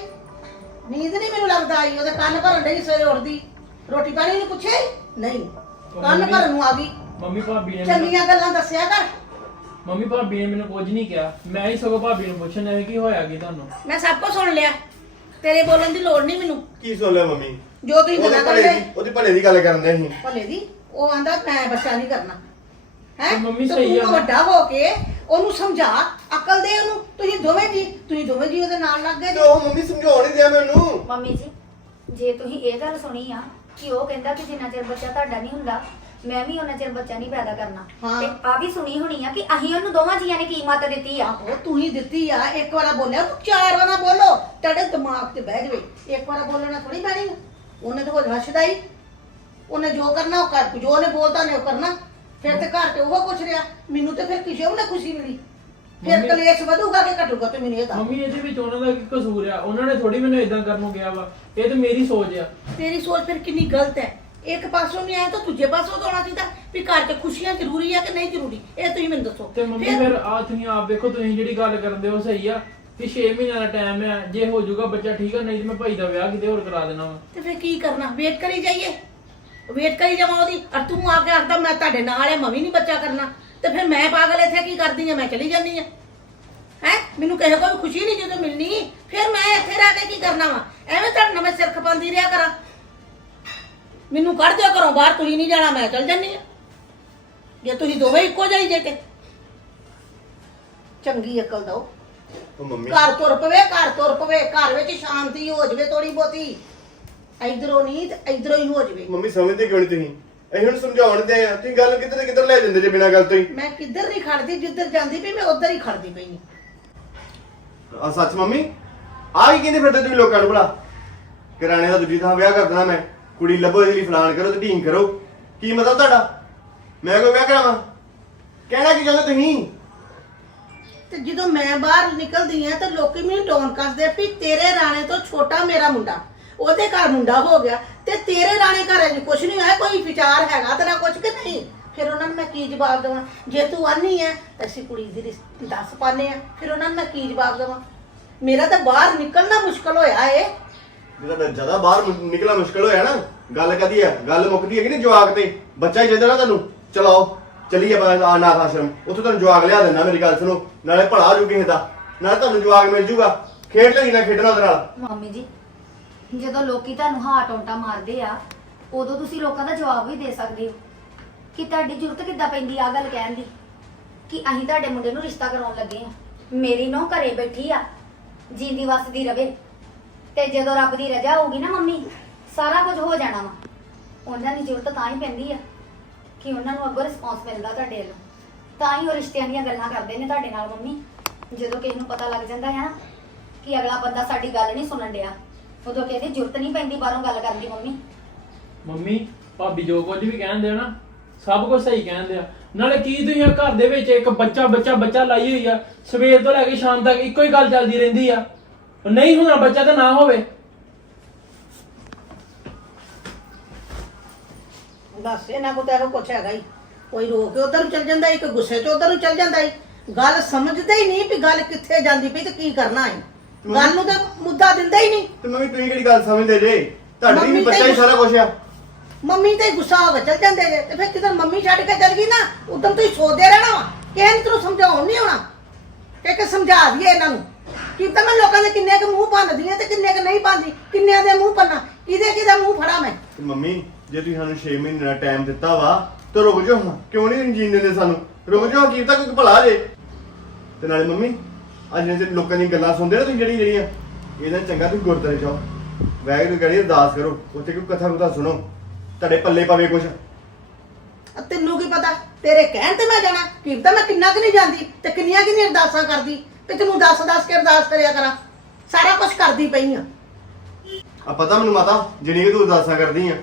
ਨੀਂਦ ਨਹੀਂ ਮੈਨੂੰ ਲੱਗਦਾ ਆਈ ਉਹਦੇ ਕੰਨ ਭਰਨ ਡਈ ਸਵੇਰੇ ਉੱਠਦੀ। ਰੋਟੀ ਪਾਣੀ ਨਹੀਂ ਪੁੱਛਿਆ ਹੀ? ਨਹੀਂ ਕੰਨ ਭਰਨ ਨੂੰ ਆ ਗਈ।
ਮੰਮੀ ਭਾਬੀ ਨੇ ਮੈਨੂੰ-
ਚੰਗੀਆਂ ਗੱਲਾਂ ਦੱਸਿਆ ਕਰ।
ਮੰਮੀ ਭਾਬੀ ਨੇ ਮੈਨੂੰ ਕੁਝ ਨਹੀਂ ਕਿਹਾ। ਮੈਂ ਹੀ ਸਗੋਂ ਭਾਬੀ ਨੂੰ ਪੁੱਛਣ ਆਇਆ ਕਿ ਹੋਇਆ ਕੀ ਤੁਹਾਨੂੰ।
ਮੈਂ ਸਭ ਕੁਝ ਸੁਣ ਲਿਆ। ਤੇਰੇ ਬੋਲਣ ਦੀ ਲੋੜ ਨਹੀਂ ਮੈਨੂੰ।
ਕੀ ਸੁਣ ਲਿਆ ਮੰਮੀ?
ਜੋ ਤੁਸੀਂ
ਉਹਦੇ
ਗੱਲਾਂ
ਭਲੇ
ਕਰਦੇ
ਦੀ ਉਹਦੀ ਭਲੇ ਦੀ ਗੱਲ ਕਰਦੇ ਅਸੀਂ।
ਭਲੇ ਦੀ? ਉਹ ਆਂਦਾ ਮੈਂ ਬੱਚਾ ਨਹੀਂ ਕਰਨਾ। ਹੈ?
ਤੇ ਮੰਮੀ ਸਹੀ ਆ।
ਵੱਡਾ ਹੋ ਕੇ ਉਹਨੂੰ ਸਮਝਾ ਅਕਲ ਦੇ ਉਹਨੂੰ। ਤੁਸੀਂ ਦੋਵੇਂ ਜੀ ਤੁਸੀਂ ਦੋਵੇਂ ਜੀ ਉਹਦੇ ਨਾਲ ਲੱਗ ਗਏ
ਤੇ
ਜੀ
ਉਹ ਮੰਮੀ ਸਮਝਾਉਣ ਹੀ ਦਿਆ ਮੈਨੂੰ।
ਮੰਮੀ ਜੀ ਜੇ ਤੁਸੀਂ ਇਹ ਗੱਲ ਸੁਣੀ ਆ ਕਿ ਉਹ ਕਹਿੰਦਾ ਕਿ ਜਿੰਨਾ ਚਿਰ ਬੱਚਾ ਤੁਹਾਡਾ ਨਹੀਂ ਹੁੰਦਾ ਮੈਂ ਵੀ ਉਹਨਾਂ ਚਿਰ ਬੱਚਾ ਨਹੀਂ ਪੈਦਾ ਕਰਨਾ।
ਹਾਂ।
ਤੇ ਆ ਵੀ ਸੁਣੀ ਹੋਣੀ ਆ ਕਿ ਅਸੀਂ ਉਹਨੂੰ ਦੋਵਾਂ ਜੀਆਂ ਨੇ ਕੀ ਮੱਤ ਦਿੱਤੀ ਆ?
ਆਹੋ ਤੂੰ ਹੀ ਦਿੱਤੀ ਆ ਇੱਕ ਵਾਰਾ ਬੋਲਿਆ ਤੂੰ ਚਾਰ ਵਾਰਾ ਬੋਲੋ। ਤੁਹਾਡੇ ਦਿਮਾਗ ਤੇ ਬਹਿ ਜਵੇ। ਇੱਕ ਵਾਰਾ ਬੋਲਣਾ ਥੋੜੀ ਪੈਣੀ ਆ। ਉਹਨੇ ਤਾਂ ਹੱਸਦਾ ਹੀ। ਉਹਨੇ ਜੋ ਕਰਨਾ ਉਹ ਕਰ। ਜੋ ਉਹਨੇ ਬੋਲਤਾ ਨੇ ਉਹ ਕਰਨਾ। ਫਿਰ ਤੇ ਘਰ ਤੇ ਉਹ ਕੁਛ ਰਿਹਾ। ਮੈਨੂੰ ਤੇ ਫਿਰ ਕਿਸੇ ਨੂੰ ਨਾ ਖੁਸ਼ੀ ਮਿਲੀ। ਫਿਰ ਕਲੇਸ਼ ਵਧੂਗਾ ਕਿ ਘਟੂਗਾ ਤੇ ਮੈਨੂੰ ਇਹ ਦੱਸ।
ਮੰਮੀ ਇਹਦੇ ਵਿੱਚ ਉਹਨਾਂ ਦਾ ਕੀ ਕਸੂਰ ਆ। ਉਹਨਾਂ ਨੇ ਥੋੜੀ ਮੈਨੂੰ ਇਦਾਂ ਕਰਨ ਨੂੰ ਕਿਹਾ ਵਾ। ਇਹ ਤਾਂ ਮੇਰੀ ਸੋਚ ਆ।
ਤੇਰੀ ਸੋਚ ਫਿਰ ਕਿੰਨੀ ਗਲਤ ਹੈ? ਇੱਕ ਪਾਸੋਂ ਨਹੀਂ ਆਇਆ ਤਾਂ ਦੂਜੇ ਪਾਸੋਂ ਤੋਂ ਆਉਣਾ ਚਾਹੀਦਾ ਵੀ ਘਰ 'ਚ ਖੁਸ਼ੀਆਂ ਜ਼ਰੂਰੀ ਆ ਕਿ ਨਹੀਂ ਜ਼ਰੂਰੀ? ਇਹ ਤੁਸੀਂ ਮੈਨੂੰ ਦੱਸੋ।
ਤੇ ਮੰਮੀ ਫਿਰ ਆ ਤੁਸੀਂ ਆਪ ਵੇਖੋ ਤੁਸੀਂ ਜਿਹੜੀ ਗੱਲ ਕਰਦੇ ਹੋ ਸਹੀ ਆ ਕਿ 6 ਮਹੀਨਿਆਂ ਦਾ ਟਾਈਮ ਆ। ਜੇ ਹੋ ਜਾਊਗਾ ਬੱਚਾ ਠੀਕ ਆ ਨਹੀਂ ਤੇ ਮੈਂ ਭਾਈ ਦਾ ਵਿਆਹ ਕਿਤੇ ਹੋਰ ਕਰਾ ਦੇਣਾ ਵਾ।
ਤੇ ਫਿਰ ਕੀ ਕਰਨਾ? ਵੇਟ ਕਰੀ ਜਾਈਏ। ਵੇਟ ਕਰੀ ਜਾਵਾਂ ਉਹਦੀ। ਔਰ ਤੂੰ ਆ ਕੇ ਆਖਦਾ ਮੈਂ ਤੁਹਾਡੇ ਨਾਲ ਹੈ ਮੈਂ ਵੀ ਨਹੀਂ ਬੱਚਾ ਕਰਨਾ। ਤੇ ਫਿਰ ਮੈਂ ਪਾਗਲ ਇੱਥੇ ਕੀ ਕਰਦੀ ਆ? ਮੈਂ ਚਲੀ ਜਾਂਦੀ ਆ। ਹੈ? ਮੈਨੂੰ ਕਿਸੇ ਕੋਈ ਖੁਸ਼ੀ ਨਹੀਂ ਜਦੋਂ ਮਿਲਣੀ। ਫਿਰ ਮੈਂ ਇੱਥੇ ਰਹਿ ਕੇ ਕੀ ਕਰਨਾ ਵਾ? ਐਵੇਂ ਤੁਹਾਡੇ ਨਾਲ ਮੈਂ ਸਿਰ ਖਪਾਉਂਦੀ ਰਿਹਾ ਕਰਾਂ। ਮੈਨੂੰ ਕੱਢ ਦਿਓ ਘਰੋਂ ਬਾਹਰ ਤੁਸੀਂ ਨਹੀਂ ਜਾਣਾ ਮੈਂ ਚਲ ਜਾਂਦੀ ਆ। ਜੇ ਤੁਸੀਂ ਦੋਵੇਂ ਇੱਕੋ ਜਿਹੇ ਜੇ ਤੇ। ਚੰਗੀ ਅਕਲ ਦਿਓ।
ਉਹ ਮੰਮੀ।
ਘਰ ਤੁਰ ਪਵੇ ਘਰ ਤੁਰ ਪਵੇ। ਘਰ ਵਿੱਚ ਸ਼ਾਂਤੀ ਹੋ ਜਵੇ ਥੋੜੀ ਬਹੁਤੀ। ਇਧਰੋਂ ਨਹੀਂ ਤੇ ਇਧਰੋਂ ਹੀ ਹੋ ਜਵੇ।
ਮੰਮੀ ਸਮਝਦੇ ਕਿਉਂ ਨਹੀਂ ਤੁਸੀਂ? ਅਸੀਂ ਹੁਣ ਸਮਝਾਉਣ ਦੇ ਆ। ਤੁਸੀਂ ਗੱਲ ਕਿੱਧਰ ਕਿੱਧਰ ਲੈ ਜਾਂਦੇ ਜੇ ਬਿਨਾਂ ਗੱਲ ਤੋਂ ਹੀ?
ਮੈਂ ਕਿੱਧਰ ਨਹੀਂ ਖੜਦੀ ਜਿੱਧਰ ਜਾਂਦੀ ਪਈ ਮੈਂ ਉੱਧਰ ਹੀ ਖੜਦੀ ਪਈ ਹਾਂ।
ਆ ਸੱਚ ਮੰਮੀ ਆ ਕੀ ਕਹਿੰਦੇ ਫਿਰਦੇ ਤੁਸੀਂ ਲੋਕਾਂ ਨੂੰ ਭਲਾ। ਕਿਰਾਣੇ ਦਾ ਦੂਜੀ ਥਾਂ ਵਿਆਹ ਕਰ ਦੇਣਾ ਮੈਂ। ਕੁੜੀ ਲੱਭੋ ਇਹਦੇ ਲਈ ਫਲਾਨ ਕਰੋ ਤੇ ਢੀਂਗ ਕਰੋ। ਕੀ ਮਤਲਬ ਤੁਹਾਡਾ? ਮੈਂ ਕੋਈ ਵਿਆਹ ਕਰਾਵਾਂ? ਕਹਿਣਾ ਕੀ ਚਾਹੁੰਦੇ ਤੁਸੀਂ?
ਤੇ ਜਦੋਂ ਮੈਂ ਬਾਹਰ ਨਿਕਲਦੀ ਆ ਤਾਂ ਲੋਕੀ ਮੈਨੂੰ ਟੋਨ ਕੱਸਦੇ ਵੀ ਤੇਰੇ ਰਾਣੇ ਤੋਂ ਛੋਟਾ ਮੇਰਾ ਮੁੰਡਾ। ਉਹਦੇ ਘਰ ਮੁੰਡਾ ਹੋ ਗਿਆ ਤੇ ਤੇਰੇ ਰਾਣੇ ਘਰ ਅਜੇ ਕੁਝ ਨਹੀਂ ਹੋਇਆ ਕੋਈ ਵਿਚਾਰ ਹੈਗਾ ਤੇਰਾ ਕੁਝ ਕਿ ਨਹੀਂ? ਫਿਰ ਉਹਨਾਂ ਨੂੰ ਮੈਂ ਕੀ ਜਵਾਬ ਦੇਵਾਂ? ਜੇ ਤੂੰ ਆਨੀ ਹੈ ਤਾਂ ਅਸੀਂ ਕੁੜੀ ਦੀ ਰਿਸ- ਦੱਸ ਪਾਨੇ ਆ। ਫਿਰ ਉਹਨਾਂ ਨੂੰ ਮੈਂ ਕੀ ਜਵਾਬ ਦੇਵਾਂ? ਮੇਰਾ ਤਾਂ ਬਾਹਰ ਨਿਕਲਣਾ ਮੁਸ਼ਕਲ ਹੋਇਆ ਏ।
ਜਿਹਦਾ ਜ਼ਿਆਦਾ ਬਾਹਰ ਮੁ- ਨਿਕਲਣਾ ਮੁਸ਼ਕਲ ਹੋਇਆ ਨਾ। ਗੱਲ ਕਦੀ ਹੈ ਗੱਲ ਮੁੱਕਦੀ ਹੈ ਕਿ ਨਹੀਂ ਜਵਾਕ ਤੇ। ਬੱਚਾ ਹੀ ਚਾਹੀਦਾ ਨਾ ਤੁਹਾਨੂੰ ਚਲਾਓ। ਚੱਲੀਏ ਬਸ ਆ ਨਾਥ ਆਸ਼ਰਮ। ਉੱਥੇ ਤੁਹਾਨੂੰ ਜਵਾਕ ਲਿਆ ਦੇਣਾ ਮੇਰੀ ਗੱਲ ਸੁਣੋ। ਨਾਲੇ ਭਲਾ ਜੂ ਕਿਸੇ ਦਾ। ਨਾਲੇ ਤੁਹਾਨੂੰ ਜਵਾਕ ਮਿਲ ਜੂਗਾ। ਖੇਡ ਲਈ ਨਾ ਖੇਡਣਾ ਉਹਦੇ ਨਾਲ।
ਮੰਮੀ ਜੀ ਜਦੋਂ ਲੋਕੀ ਤੁਹਾਨੂੰ ਹਾਰ ਟੋਂਟਾ ਮਾਰਦੇ ਆ, ਉਦੋਂ ਤੁਸੀਂ ਲੋਕਾਂ ਦਾ ਜਵਾਬ ਵੀ ਦੇ ਸਕਦੇ ਹੋ ਕਿ ਤੁਹਾਡੀ ਜ਼ਰੂਰਤ ਕਿੱਦਾਂ ਪੈਂਦੀ ਆ ਗੱਲ ਕਹਿਣ ਦੀ, ਕਿ ਅਸੀਂ ਤੁਹਾਡੇ ਮੁੰਡੇ ਨੂੰ ਰਿਸ਼ਤਾ ਕਰਾਉਣ ਲੱਗੇ ਆ। ਮੇਰੀ ਨੌ ਘਰੇ ਬੈਠੀ ਆ, ਜੀਂਦੀ ਵਸਦੀ ਰਵੇ, ਤੇ ਜਦੋਂ ਰੱਬ ਦੀ ਰਜ਼ਾ ਹੋਊਗੀ ਨਾ ਮੰਮੀ, ਸਾਰਾ ਕੁਝ ਹੋ ਜਾਣਾ ਵਾ। ਉਹਨਾਂ ਦੀ ਜ਼ਰੂਰਤ ਤਾਂ ਹੀ ਪੈਂਦੀ ਆ ਕਿ ਉਹਨਾਂ ਨੂੰ ਅੱਗੋਂ ਰਿਸਪੌਂਸ ਮਿਲਦਾ ਤੁਹਾਡੇ ਵੱਲੋਂ। ਤਾਂ ਹੀ ਉਹ ਰਿਸ਼ਤਿਆਂ ਦੀਆਂ ਗੱਲਾਂ ਕਰਦੇ ਨੇ ਤੁਹਾਡੇ ਨਾਲ ਮੰਮੀ। ਜਦੋਂ ਕਿਸੇ ਨੂੰ ਪਤਾ ਲੱਗ ਜਾਂਦਾ ਹੈ ਨਾ ਕਿ ਅਗਲਾ ਬੰਦਾ ਸਾਡੀ ਗੱਲ ਨਹੀਂ ਸੁਣਨ ਡਿਆ ਉਦੋਂ ਕਹਿੰਦੇ ਜ਼ਰੂਰਤ ਨਹੀਂ ਪੈਂਦੀ ਬਾਹਰੋਂ ਗੱਲ ਕਰਨ ਦੀ ਮੰਮੀ।
ਮੰਮੀ ਭਾਬੀ ਜੋ ਕੁਝ ਵੀ ਕਹਿੰਦੇ ਆ ਨਾ ਸਭ ਕੁਝ ਸਹੀ ਕਹਿੰਦੇ ਆ। ਨਾਲੇ ਕੀ ਤੁਸੀਂ ਆ ਘਰ ਦੇ ਵਿੱਚ ਇੱਕ ਬੱਚਾ ਬੱਚਾ ਬੱਚਾ ਲਾਈ ਹੋਈ ਆ ਸਵੇਰ ਤੋਂ ਲੈ ਕੇ ਸ਼ਾਮ ਤੱਕ ਇੱਕੋ ਹੀ ਗੱਲ ਚੱਲਦੀ ਰਹਿੰਦੀ ਆ। ਨਹੀਂ ਹੋਣਾ ਬੱਚਾ ਤਾਂ ਨਾ ਹੋਵੇ।
ਬਸ ਇਹਨਾਂ ਕੋਲ ਤਾਂ ਇਹੋ ਕੁਛ ਹੈਗਾ ਹੀ। ਕੋਈ ਰੋ ਕੇ ਉਧਰ ਨੂੰ ਚਲ ਜਾਂਦਾ ਕੋਈ ਗੁੱਸੇ 'ਚ ਉਧਰ ਨੂੰ ਚਲ ਜਾਂਦਾ ਹੀ ਗੱਲ ਸਮਝਦੇ ਹੀ ਨਹੀਂ ਵੀ ਗੱਲ ਕਿੱਥੇ ਜਾਂਦੀ ਪਈ ਤੇ ਕੀ ਕਰਨਾ ਹੈ ਗੱਲ ਨੂੰ ਤਾਂ ਮੁੱਦਾ ਦਿੰਦਾ ਹੀ ਨਹੀਂ।
ਤੇ ਮੰਮੀ ਤੁਸੀਂ ਕਿਹੜੀ ਗੱਲ ਸਮਝਦੇ ਜੇ? ਤੁਹਾਡੇ ਵੀ
ਮੰਮੀ
ਬੱਚਾ
ਤਾਂ
ਹੀ ਸਾਰਾ ਕੁਝ ਆ।
ਮੰਮੀ ਤੇ ਗੁੱਸਾ ਹੋ ਕੇ ਚੱਲ ਜਾਂਦੇ ਜੇ। ਤੇ ਫਿਰ ਜਦੋਂ ਮੰਮੀ ਛੱਡ ਕੇ ਚੱਲ ਗਈ ਨਾ ਉਦੋਂ ਤੁਸੀਂ ਸੋਚਦੇ ਰਹਿਣਾ ਵਾ। ਕਿਸੇ ਨੇ ਤੈਨੂੰ ਸਮਝਾਉਣ ਨਹੀਂ ਆਉਣਾ। ਕਿ ਕਿ ਸਮਝਾ ਦਈਏ ਇਹਨਾਂ ਨੂੰ। ਕੀ ਤਾਂ ਮੈਂ ਲੋਕਾਂ ਦੇ ਕਿੰਨੇ ਕੁ ਮੂੰਹ ਭੰਨਦੀ ਆ ਤੇ ਕਿੰਨੇ ਕੁ ਨਹੀਂ ਭੰਨਦੀ ਕਿੰਨਿਆਂ ਦੇ ਮੂੰਹ ਭੰਨਾ ਕਿਹਦੇ ਕਿਹਦਾ ਮੂੰਹ ਫੜਾ ਮੈਂ?
ਤੇ ਮੰਮੀ ਜੇ ਤੁਸੀਂ ਸਾਨੂੰ 6 ਮਹੀਨੇ ਦਾ ਟਾਈਮ ਦਿੱਤਾ ਵਾ ਤਾਂ ਰੁਕ ਜਾਓ ਹਾਂ ਕਿਉਂ ਨਹੀਂ ਜੀਣ ਦਿੰਦੇ ਸਾਨੂੰ? ਰੁਕ ਜਾਓ ਕੀ ਤੱਕ ਭਲਾ ਜੇ। ਤੇ ਨਾਲੇ ਮੰਮੀ ਅੱਜ ਜੇ ਲੋਕਾਂ ਦੀਆਂ ਗੱਲਾਂ ਸੁਣਦੇ ਨਾ ਤੁਸੀਂ ਜਿਹੜੀਆਂ ਜਿਹੜੀਆਂ ਇਹਦਾ ਚੰਗਾ ਤੁਸੀਂ ਗੁਰਦੁਆਰੇ ਜਾਓ। ਵੈਗਰੂ ਕਰੀ ਅਰਦਾਸ ਕਰੋ। ਉੱਥੇ ਕੋਈ ਕਥਾ ਕੁਥਾ ਸੁਣੋ। ਤੁਹਾਡੇ ਪੱਲੇ ਪਵੇ ਕੁਛ।
ਆ ਤੈਨੂੰ ਕੀ ਪਤਾ? ਤੇਰੇ ਕਹਿਣ ਤੇ ਮੈਂ ਜਾਣਾ। ਕੀ ਪਤਾ ਮੈਂ ਕਿੰਨਾ ਕਿ ਨਹੀਂ ਜਾਂਦੀ ਤੇ ਕਿੰਨੀਆਂ ਕਿੰਨੀਆਂ ਅਰਦਾਸਾਂ ਕਰਦੀ। ਤੇ ਤੈਨੂੰ ਦੱਸ ਦੱਸ ਕੇ ਅਰਦਾਸ ਕਰਿਆ ਕਰਾਂ। ਸਾਰਾ ਕੁਝ ਕਰਦੀ ਪਈ ਆ।
ਆ ਪਤਾ ਮੈਨੂੰ ਮਾਤਾ ਜਿਹੜੀ ਕਿ ਤੂੰ ਅਰਦਾਸਾਂ ਕਰਦੀ ਆ।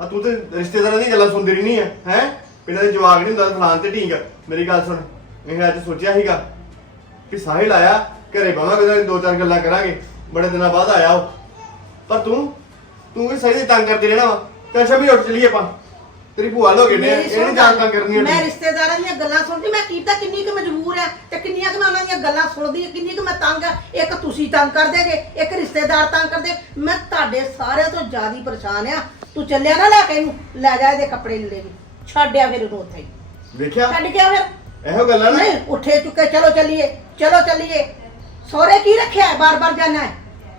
ਆ ਤੂੰ ਤੇ ਰਿਸ਼ਤੇਦਾਰਾਂ ਦੀ ਗੱਲਾਂ ਸੁਣਦੀ ਰਹਿੰਦੀ ਆ ਹੈ? ਇਹਨਾਂ ਦੇ ਜਵਾਬ ਨਹੀਂ ਹੁੰਦਾ ਫਲਾਣ ਤੇ ਢੀਂਗ। ਮੇਰੀ ਗੱਲ ਸੁਣ। ਇਹ ਅੱਜ ਸੋਚਿਆ ਸੀਗਾ ਕਿ ਸਾਹਿਲ ਆਇਆ ਘਰੇ ਬਾਵਾਂਗੇ ਉਹਦੇ ਨਾਲ ਦੋ ਚਾਰ ਗੱਲਾਂ ਕਰਾਂਗੇ। ਬੜੇ ਦਿਨਾਂ ਬਾਅਦ ਆਇਆ ਉਹ। ਪਰ ਤੂੰ ਤੂੰ ਵੀ ਸਹੀ ਦੇ ਤੰਗ ਕਰਦੀ ਰਹਿਣਾ ਵਾ। ਅੱਛਾ ਵੀ ਉੱਠ ਚਲੀਏ ਆਪਾਂ। ਤੇਰੀ ਭੂਆ ਲੋਗੇ ਨੇ
ਮੇਰੀ
ਇਹ
ਸੁਣ
ਨਹੀਂ ਜਾਣ ਤੰਗ ਕਰਨੀ
ਮੈਂ
ਹੁੰਦੀ
ਰਿਸ਼ਤੇਦਾਰਾਂ ਦੀਆਂ ਗੱਲਾਂ ਸੁਣਦੀ ਮੈਂ ਕੀਤਾ ਕਿੰਨੀ ਕੁ ਮਜਬੂਰ ਆ ਤੇ ਕਿੰਨੀਆਂ ਕੁ ਮੈਂ ਉਹਨਾਂ ਦੀਆਂ ਗੱਲਾਂ ਸੁਣਦੀ ਆ ਕਿੰਨੀ ਕੁ ਮੈਂ ਤੰਗ ਆ। ਇੱਕ ਤੁਸੀਂ ਤੰਗ ਕਰਦੇ ਜੇ ਇੱਕ ਰਿਸ਼ਤੇਦਾਰ ਤੰਗ ਕਰਦੇ। ਮੈਂ ਤੁਹਾਡੇ ਸਾਰਿਆਂ ਤੋਂ ਜ਼ਿਆਦਾ ਪਰੇਸ਼ਾਨ ਆ। ਤੂੰ ਚੱਲਿਆ ਨਾ ਲੈ ਕੇ ਇਹਨੂੰ ਲੈ ਜਾ ਇਹਦੇ ਕੱਪੜੇ ਲੈ ਵੀ ਛੱਡਿਆ ਫਿਰ ਉਹਨੂੰ ਉੱਥੇ। ਹੀ
ਵੇਖਿਆ?
ਛੱਡ ਗਿਆ ਫਿਰ।
ਇਹੋ ਗੱਲਾਂ ਨਾ।
ਨਹੀਂ ਉੱਠੇ ਚੁੱਕੇ ਚਲੋ ਚੱਲੀਏ ਚਲੋ ਚੱਲੀਏ। ਸੋਰੇ ਕੀ ਰੱਖਿਆ ਬਾਰ ਬਾਰ ਜਾਣਾ ਹੈ।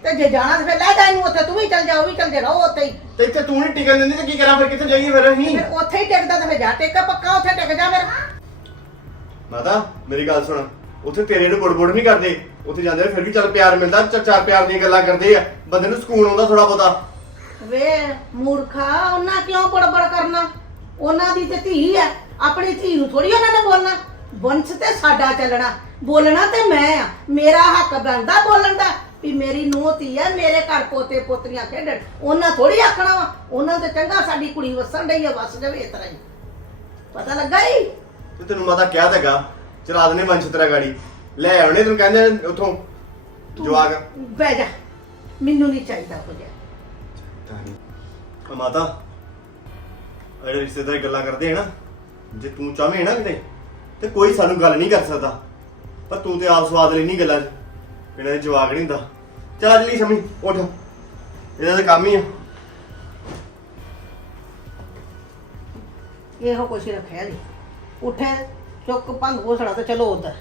ਤੇ ਜੇ ਜਾਣਾ ਤੇ ਫਿਰ ਲੈ ਜਾ ਇਹਨੂੰ ਉੱਥੇ ਤੂੰ ਵੀ ਚੱਲ ਜਾ ਉਹ ਵੀ ਚੱਲ ਜਾ ਰਹੋ ਉੱਥੇ ਹੀ।
ਤੇ ਇੱਥੇ ਤੂੰ ਨਹੀਂ ਟਿਕਣ ਦਿੰਦੀ ਤੇ ਕੀ ਕਰਾਂ ਫਿਰ? ਕਿੱਥੇ ਜਾਈਏ ਫਿਰ ਅਸੀਂ?
ਫਿਰ ਉੱਥੇ ਹੀ ਟਿਕਦਾ ਤੇ ਫਿਰ ਜਾ ਟਿਕਾ ਪੱਕਾ ਉੱਥੇ ਟਿਕ ਜਾ ਫਿਰ।
ਮਾਤਾ ਮੇਰੀ ਗੱਲ ਸੁਣ। ਉੱਥੇ ਤੇਰੇ ਨੂੰ ਬੁੜ ਨਹੀਂ ਕਰਦੇ ਉੱਥੇ ਜਾਂਦੇ ਫਿਰ ਵੀ ਚੱਲ ਪਿਆਰ ਮਿਲਦਾ ਚਾਰ ਪਿਆਰ ਦੀਆਂ ਗੱਲਾਂ ਕਰਦੇ ਆ। ਬੰਦੇ ਨੂੰ ਸਕੂਨ ਆਉਂਦਾ ਥੋੜਾ ਬਹੁਤਾ।
ਵੇ ਮੂਰਖਾ ਉਹਨਾਂ ਕਿਉਂ ਬੜਬੜ ਕਰਨਾ? ਉਹਨਾਂ ਦੀ ਤੇ ਧੀ ਹੈ ਆਪਣੀ ਧੀ ਨੂੰ ਥੋੜੀ ਉਹਨਾਂ ਨੇ ਬੋਲਣਾ। ਵੰਸ਼ ਤੇ ਸਾਡਾ ਚੱਲਣਾ। ਬੋਲਣਾ ਤੇ ਮੈਂ ਆ। ਮੇਰਾ ਹੱਕ ਬਣਦਾ ਬੋਲਣ ਦਾ ਵੀ ਮੇਰੀ ਨੂੰਹ ਧੀ ਹੈ ਮੇਰੇ ਘਰ ਪੋਤੇ ਪੋਤਰੀਆਂ ਖੇਡਣ। ਉਹਨਾਂ ਥੋੜੀ ਆਖਣਾ ਵਾ। ਉਹਨਾਂ ਤੇ ਚੰਗਾ ਸਾਡੀ ਕੁੜੀ ਵਸਣ ਡਈ ਆ ਵਸ ਜਾਵੇ ਇਸ ਤਰ੍ਹਾਂ ਹੀ। ਪਤਾ ਲੱਗਾ ਹੀ
ਤੇ ਤੈਨੂੰ ਮਾਤਾ ਕਿਹਾ ਤਾਂਗਾ ਚਲਾ ਦਨੇ ਵੰਸ਼ ਤੇਰਾ ਗਾੜੀ। ਲੈ ਆਉਣੇ ਤੈਨੂੰ ਕਹਿੰਦੇ ਉਥੋਂ। ਜਵਾਕ।
ਬਹਿ ਜਾ। ਮੈਨੂੰ ਨਹੀਂ ਚਾਹੀਦਾ ਕੁਝ
ਆ ਮਾਤਾ ਅਰੇ ਰਿਸ਼ਤੇਦਾਰ ਗੱਲਾਂ ਕਰਦੇ ਆ ਨਾ ਜੇ ਤੂੰ ਚਾਹਵੇਂ ਨਾ ਕਿਤੇ ਤੇ ਕੋਈ ਸਾਨੂੰ ਗੱਲ ਨਹੀਂ ਕਰ ਸਕਦਾ। ਪਰ ਤੂੰ ਤੇ ਆਪ ਸਵਾਦ ਲੈਣੀ ਗੱਲਾਂ 'ਚ। ਇਹਨਾਂ ਦੇ ਜਵਾਕ ਨਹੀਂ ਹੁੰਦਾ। ਚੱਲ ਜਲੀ ਸਮੀ, ਉੱਠ। ਇਹਦਾ ਤਾਂ ਕੰਮ ਹੀ ਆ।
ਇਹੋ ਕੁਛ ਹੀ ਰੱਖਿਆ ਜੀ। ਉੱਠੇ, ਚੁੱਕ ਭੰਗ ਘੋਸੜਾ ਤੇ ਚਲੋ ਉਧਰ।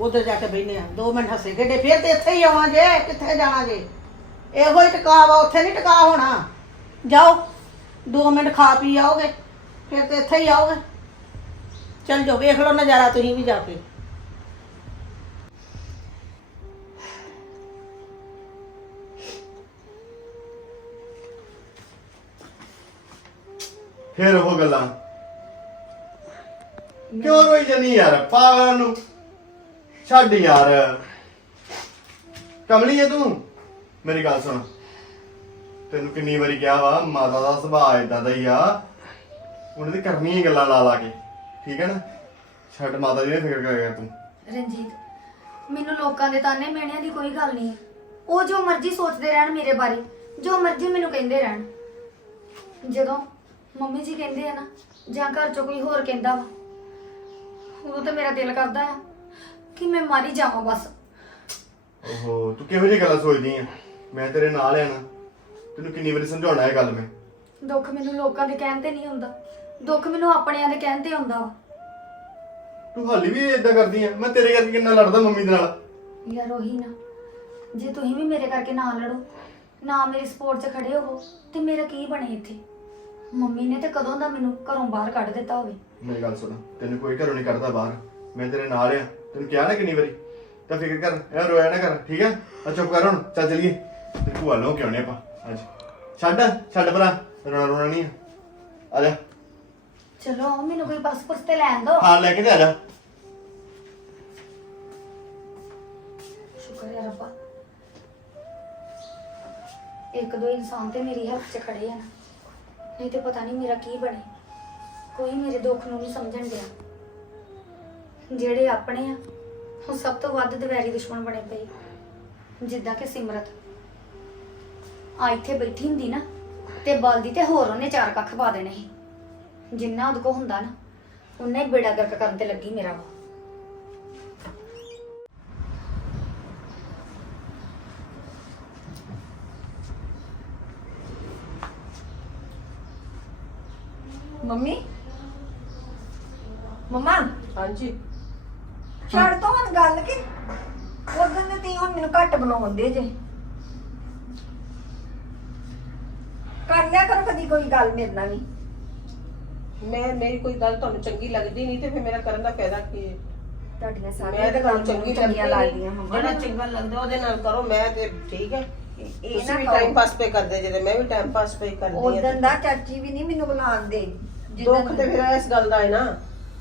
ਉਧਰ ਜਾ ਕੇ ਬੈਨੇ ਆ। 2 ਮਿੰਟ ਹੱਸੇ ਖੇਡੇ, ਫਿਰ ਤੇ ਇੱਥੇ ਹੀ ਆਵਾਂ ਜੇ ਕਿੱਥੇ ਜਾਣਾ ਜੇ ਇਹੋ ਹੀ ਟਿਕਾਵਾ ਉੱਥੇ ਨਹੀਂ ਟਿਕਾ ਹੋਣਾ। ਜਾਓ 2 ਮਿੰਟ ਖਾ ਪੀ ਆਓਗੇ, ਫਿਰ ਤੇ ਇੱਥੇ ਹੀ ਆਓਗੇ। ਚੱਲ ਜਾਓ, ਵੇਖ ਲਓ ਨਜ਼ਾਰਾ, ਤੁਸੀਂ ਵੀ ਜਾ ਕੇ।
ਫੇਰ ਉਹ ਗੱਲਾਂ। ਕਿਉਂ ਰੋਈ ਜਨੀ ਯਾਰ? ਪਾਗਲ ਨੂੰ। ਛੱਡ ਯਾਰ। ਕਮਲੀ ਹੈ ਤੂੰ? ਮੇਰੀ ਗੱਲ ਸੁਣ। ਤੈਨੂੰ ਕਿੰਨੀ ਵਾਰੀ ਕਿਹਾ ਵਾ, ਮਾਤਾ ਦਾ ਸੁਭਾਅ ਇਦਾਂ ਦਾ ਹੀ ਆ। ਉਹਨੇ ਤੇ ਕਰਨੀਆਂ ਹੀ ਗੱਲਾਂ ਲਾ ਲਾ ਕੇ। ਠੀਕ ਹੈ ਨਾ? ਛੱਡ ਮਾਤਾ ਜੀ ਨੇ ਫਿਕਰ ਕਰਿਆ ਤੂੰ?
ਰਣਜੀਤ ਮੈਨੂੰ ਲੋਕਾਂ ਦੇ ਤਾਨੇ ਮਿਹਣਿਆਂ ਦੀ ਕੋਈ ਗੱਲ ਨਹੀਂ। ਉਹ ਜੋ ਮਰਜ਼ੀ ਸੋਚਦੇ ਰਹਿਣ ਮੇਰੇ ਬਾਰੇ ਜੋ ਮਰਜ਼ੀ ਮੈਨੂੰ ਕਹਿੰਦੇ ਰਹਿਣ। ਜਦੋਂ ਮੰਮੀ ਜੀ ਕਹਿੰਦੇ ਆ ਨਾ ਜਾਂ ਘਰ ਚੋਂ ਕੋਈ ਹੋਰ ਕਹਿੰਦਾ ਵਾ ਉਦੋਂ ਤਾਂ ਮੇਰਾ ਦਿਲ ਕਰਦਾ ਆ ਕਿ ਮੈਂ ਮਾਰੀ ਜਾਵਾਂ ਬਸ।
ਓਹੋ ਤੂੰ ਕਿਹੋ ਜਿਹੀ ਗੱਲਾਂ ਸੋਚਦੀ ਆ? ਮੈਂ ਤੇਰੇ ਨਾਲ ਆ ਨਾ ਤੈਨੂੰ ਕਿੰਨੀ ਵਾਰੀ ਸਮਝਾਉਣਾ ਇਹ ਗੱਲ ਮੈਂ।
ਦੁੱਖ ਮੈਨੂੰ ਲੋਕਾਂ ਦੇ ਕਹਿਣ ਤੇ ਨਹੀਂ ਹੁੰਦਾ। ਦੁੱਖ ਮੈਨੂੰ ਆਪਣਿਆਂ ਦੇ ਕਹਿਣ ਤੇ ਹੁੰਦਾ ਵਾ
ਤੂੰ ਹਾਲੀ ਵੀ ਇਦਾਂ ਕਰਦੀ ਆ? ਮੈਂ ਤੇਰੇ ਕਰਕੇ ਕਿੰਨਾ ਲੜਦਾ ਮੰਮੀ ਦੇ ਨਾਲ।
ਯਾਰ ਉਹੀ ਨਾ। ਜੇ ਤੁਸੀਂ ਵੀ ਮੇਰੇ ਕਰਕੇ ਨਾ ਲੜੋ ਨਾ ਮੇਰੀ ਸਪੋਰਟ 'ਚ ਖੜੇ ਹੋ ਤੇ ਮੇਰਾ ਕੀ ਬਣੇ ਇੱਥੇ? ਮੰਮੀ ਨੇ ਤੇ ਕਦੋਂ ਦਾ ਮੈਨੂੰ ਘਰੋਂ ਬਾਹਰ ਕੱਢ ਦਿੱਤਾ ਹੋਵੇ।
ਮੇਰੀ ਗੱਲ ਸੁਣ ਤੈਨੂੰ ਕੋਈ ਘਰੋਂ ਨਹੀਂ ਕੱਢਦਾ ਬਾਹਰ। ਮੈਂ ਤੇਰੇ ਨਾਲ ਆ। ਤੈਨੂੰ ਕਿਹਾ ਨਾ ਕਿੰਨੀ ਵਾਰੀ? ਤਾਂ ਫਿਕਰ ਕਰ ਇਹ ਰੋਇਆ ਨਾ ਕਰ ਠੀਕ ਹੈ ਆ ਚੁੱਪ ਕਰ ਹੁਣ ਚੱਲ ਚਲੀਏ। ਤੇ ਭੂਆ ਲੋ ਕਿਉਂ ਨੇ ਆਪਾਂ? ਅੱਜ। ਛੱਡ ਛੱਡ ਭਰਾ ਰੋਣਾ ਰੋਣਾ ਨਹੀਂ ਆ। ਆ ਜਾ।
ਚਲੋ ਮੈਨੂੰ ਕੋਈ ਬੱਸ ਪੁੱਛ ਤੇ ਲੈਣ ਦੋ।
ਹਾਂ ਲੈ ਕੇ ਤੇ ਆ ਜਾ।
ਸ਼ੁਕਰ ਹੈ ਰੱਬਾ। ਇੱਕ ਦੋ ਇਨਸਾਨ ਤੇ ਮੇਰੀ ਹੱਥ 'ਚ ਖੜੇ ਆ ਨਾ। ਨਹੀਂ ਤੇ ਪਤਾ ਨਹੀਂ ਮੇਰਾ ਕੀ ਬਣੇ। ਕੋਈ ਮੇਰੇ ਦੁੱਖ ਨੂੰ ਨਹੀਂ ਸਮਝਣ ਡਿਆ। ਜਿਹੜੇ ਆਪਣੇ ਆ ਉਹ ਸਭ ਤੋਂ ਵੱਧ ਦੁਵੈਰੀ ਦੁਸ਼ਮਣ ਬਣੇ ਪਏ। ਜਿੱਦਾਂ ਕਿ ਸਿਮਰਤ। ਆ ਇੱਥੇ ਬੈਠੀ ਹੁੰਦੀ ਨਾ ਤੇ ਬਲਦੀ ਤੇ ਹੋਰ ਉਹਨੇ ਚਾਰ ਕੱਖ ਪਾ ਦੇਣੇ ਸੀ। ਜਿੰਨਾ ਉਹਦੇ ਕੋ ਹੁੰਦਾ ਨਾ ਉਨਾ ਹੀ ਬੇੜਾ ਗਰਕ ਕਰਨ ਤੇ ਲੱਗੀ ਮੇਰਾ
ਮੰਮੀ? ਮਮਾ?
ਹਾਂਜੀ।
ਛੱਡ ਤੋਂ ਹੁਣ ਗੱਲ ਕਿ। ਉਦੋਂ ਦੇ ਤੀ ਹੁਣ ਮੈਨੂੰ ਘੱਟ ਬਣਾਉਂਦੇ ਜੇ। ਕਰ ਲਿਆ ਕਰ ਕਦੀ ਕੋਈ ਗੱਲ ਮੇਰੇ ਨਾਲ ਵੀ।
ਮੈਂ ਮੇਰੀ ਕੋਈ ਗੱਲ ਤੁਹਾਨੂੰ ਚੰਗੀ ਲੱਗਦੀ ਨਹੀਂ ਤੇ ਫਿਰ ਮੇਰਾ ਕਰਨ ਦਾ ਫਾਇਦਾ ਕੀ ਹੈ?
ਤੁਹਾਡੀਆਂ
ਮੈਂ
ਸਾਰੀਆਂ
ਤਾਂ
ਗੱਲਾਂ
ਤੁਹਾਨੂੰ ਚੰਗੀ
ਚੰਗੀਆਂ
ਲੱਗਦੀ
ਲੱਗਦੀਆਂ
ਨਹੀਂ
ਮੰਮਾ।
ਜਿਹੜਾ ਚੰਗਾ ਲੱਗਦਾ ਉਹਦੇ ਨਾਲ ਕਰੋ ਮੈਂ ਤੇ ਠੀਕ ਹੈ।
ਇਹ
ਤੁਸੀਂ
ਨਾ
ਵੀ
ਕਹੋ।
ਟਾਈਮ ਪਾਸ ਪੇ ਕਰਦੇ ਜੇ ਤੇ ਮੈਂ ਵੀ ਟਾਈਮ ਪਾਸ ਪੇ ਕਰਦੀ
ਉਦੋਂ
ਹਾਂ
ਦਾ ਚਾਚੀ ਵੀ ਨਹੀਂ ਮੈਨੂੰ ਬੁਲਾਉਂਦੇ
ਦੁੱਖ ਤੇ ਫਿਰ ਇਸ ਗੱਲ ਦਾ ਹੈ ਨਾ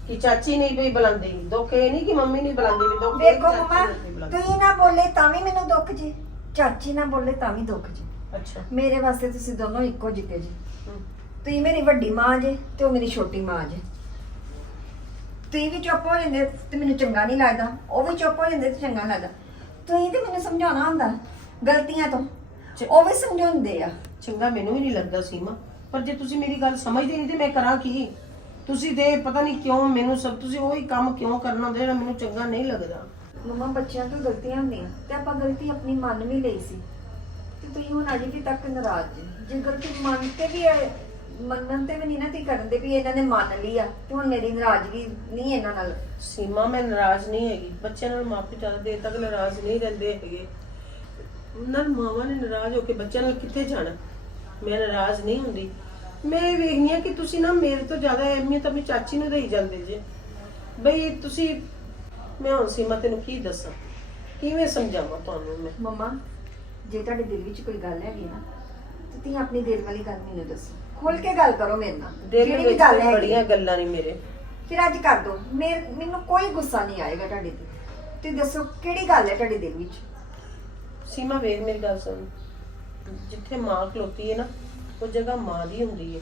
ਕਿ ਚਾਚੀ ਨਹੀਂ ਪਈ ਬੁਲਾਉਂਦੀ। ਦੁੱਖ ਇਹ ਨਹੀਂ ਕਿ ਮੰਮੀ ਨਹੀਂ ਬੁਲਾਉਂਦੀ ਵੀ ਦੁੱਖ ਇਹ ਕਿ
ਵੇਖੋ
ਚਾਚੀ
ਮਮਾ
ਨਹੀਂ ਪਈ ਬੁਲਾਉਂਦੀ।
ਤੁਸੀਂ ਨਾ ਬੋਲੇ ਤਾਂ ਵੀ ਮੈਨੂੰ ਦੁੱਖ ਜੀ। ਚਾਚੀ ਨਾ ਬੋਲੇ ਤਾਂ ਵੀ ਦੁੱਖ ਜੀ।
ਅੱਛਾ।
ਮੇਰੇ ਵਾਸਤੇ ਤੁਸੀਂ ਦੋਨੋਂ ਇੱਕੋ ਜਿਹੇ ਜੀ। ਤੁਸੀਂ ਮੇਰੀ ਵੱਡੀ ਮਾਂ ਜੇ ਤੇ ਉਹ ਮੇਰੀ ਛੋਟੀ ਮਾਂ ਜੇ। ਤੁਸੀਂ ਵੀ ਚੁੱਪ ਹੋ ਜਾਂਦੇ ਤੇ ਮੈਨੂੰ ਚੰਗਾ ਨਹੀਂ ਲੱਗਦਾ। ਉਹ ਵੀ ਚੁੱਪ ਹੋ ਜਾਂਦੇ ਤੇ ਚੰਗਾ ਲੱਗਦਾ। ਤੁਸੀਂ ਤੇ ਮੈਨੂੰ ਸਮਝਾਉਣਾ ਹੁੰਦਾ ਗਲਤੀਆਂ ਤੋਂ। ਉਹ ਵੀ ਸਮਝਾਉਂਦੇ ਆ।
ਚੰਗਾ ਮੈਨੂੰ ਵੀ ਨਹੀਂ ਲੱਗਦਾ ਸੀਮਾ। ਪਰ ਜੇ ਤੁਸੀਂ ਮੇਰੀ ਗੱਲ ਸਮਝਦੇ ਨਹੀਂ ਤੇ ਮੈਂ ਕਰਾਂ ਕੀ? ਤੁਸੀਂ ਤੇ ਪਤਾ ਨਹੀਂ ਕਿਉਂ ਮੈਨੂੰ ਸਭ ਤੁਸੀਂ ਉਹੀ ਕੰਮ ਕਿਉਂ ਕਰਨਾ ਹੁੰਦਾ ਜਿਹੜਾ ਮੈਨੂੰ ਚੰਗਾ ਨਹੀਂ ਲੱਗਦਾ?
ਮਮਾ ਬੱਚਿਆਂ ਤੋਂ ਗਲਤੀਆਂ ਹੁੰਦੀਆਂ ਤੇ ਆਪਾਂ ਗਲਤੀ ਆਪਣੀ ਮੰਨ ਵੀ ਲਈ ਸੀ। ਤੇ ਤੁਸੀਂ ਹੁਣ ਅਜੇ ਵੀ ਤੱਕ ਨਾਰਾਜ਼ ਜੇ। ਗਲਤੀ ਮੰਨ ਕੇ ਵੀ ਹੈ, ਮੰਨਣ ਤੇ ਵੀ ਨਹੀਂ ਨਾ ਤੀ ਕਰਨ ਦੇ ਵੀ ਇਹਨਾਂ ਨੇ ਮੰਨ ਲਈ ਆ। ਤੇ ਹੁਣ ਮੇਰੀ ਨਾਰਾਜ਼ਗੀ ਨਹੀਂ ਇਹਨਾਂ ਨਾਲ।
ਸੀਮਾ ਮੈਂ ਨਾਰਾਜ਼ ਨਹੀਂ ਹੈਗੀ। ਬੱਚਿਆਂ ਨਾਲ ਮਾਪੇ ਜ਼ਿਆਦਾ ਦੇਰ ਤੱਕ ਨਾਰਾਜ਼ ਨਹੀਂ ਰਹਿੰਦੇ ਹੈਗੇ। ਨਾਲ ਮਾਵਾਂ ਨੇ ਨਾਰਾਜ਼ ਹੋ ਕੇ ਬੱਚਿਆਂ ਨਾਲ ਕਿੱਥੇ ਜਾਣਾ? ਮੈਂ ਨਾਰਾਜ਼ ਨਹੀਂ ਹੁੰਦੀ। ਮੈਂ ਇਹ ਵੇਖਨੀ ਆ ਕਿ ਤੁਸੀਂ ਨਾ ਮੇਰੇ ਤੋਂ ਜ਼ਿਆਦਾ ਅਹਿਮੀਅਤ ਆਪਣੀ ਚਾਚੀ ਨੂੰ ਦੇਈ ਜਾਂਦੇ ਜੇ। ਬਈ ਤੁਸੀਂ ਮੈਂ ਹੁਣ ਸੀਮਾ ਤੈਨੂੰ ਕੀ ਦੱਸਾਂ? ਕਿਵੇਂ ਸਮਝਾਵਾਂ ਤੁਹਾਨੂੰ ਮੈਂ?
ਮਮਾ ਜੇ ਤੁਹਾਡੇ ਦਿਲ ਵਿੱਚ ਕੋਈ ਗੱਲ ਹੈਗੀ ਨਾ ਤੇ ਤੁਸੀਂ ਆਪਣੀ ਦਿਲ ਵਾਲੀ ਗੱਲ ਮੈਨੂੰ ਦੱਸੋ। ਖੋਲ ਕੇ ਗੱਲ ਕਰੋ ਮੇਰੇ ਨਾਲ।
ਦਿਲ
ਜਿਹੜੀ ਵੀ
ਵਿੱਚ
ਗੱਲ
ਬੜੀਆਂ ਗੱਲਾਂ ਨਹੀਂ ਮੇਰੇ।
ਫਿਰ ਅੱਜ ਕਰ ਦੋ। ਮੈਨੂੰ ਕੋਈ ਗੁੱਸਾ ਨਹੀਂ ਆਏਗਾ ਤੁਹਾਡੇ ਤੇ। ਤੁਸੀਂ ਦੱਸੋ ਕਿਹੜੀ ਗੱਲ ਹੈ ਤੁਹਾਡੇ ਦਿਲ ਵਿੱਚ?
ਸੀਮਾ ਵੇਖ ਮੇਰੀ ਗੱਲ ਸੁਣ। ਜਿੱਥੇ ਮਾਂ ਖਲੋਤੀ ਹੈ ਨਾ ਉਹ ਜਗ੍ਹਾ ਮਾਂ ਦੀ ਹੁੰਦੀ ਹੈ।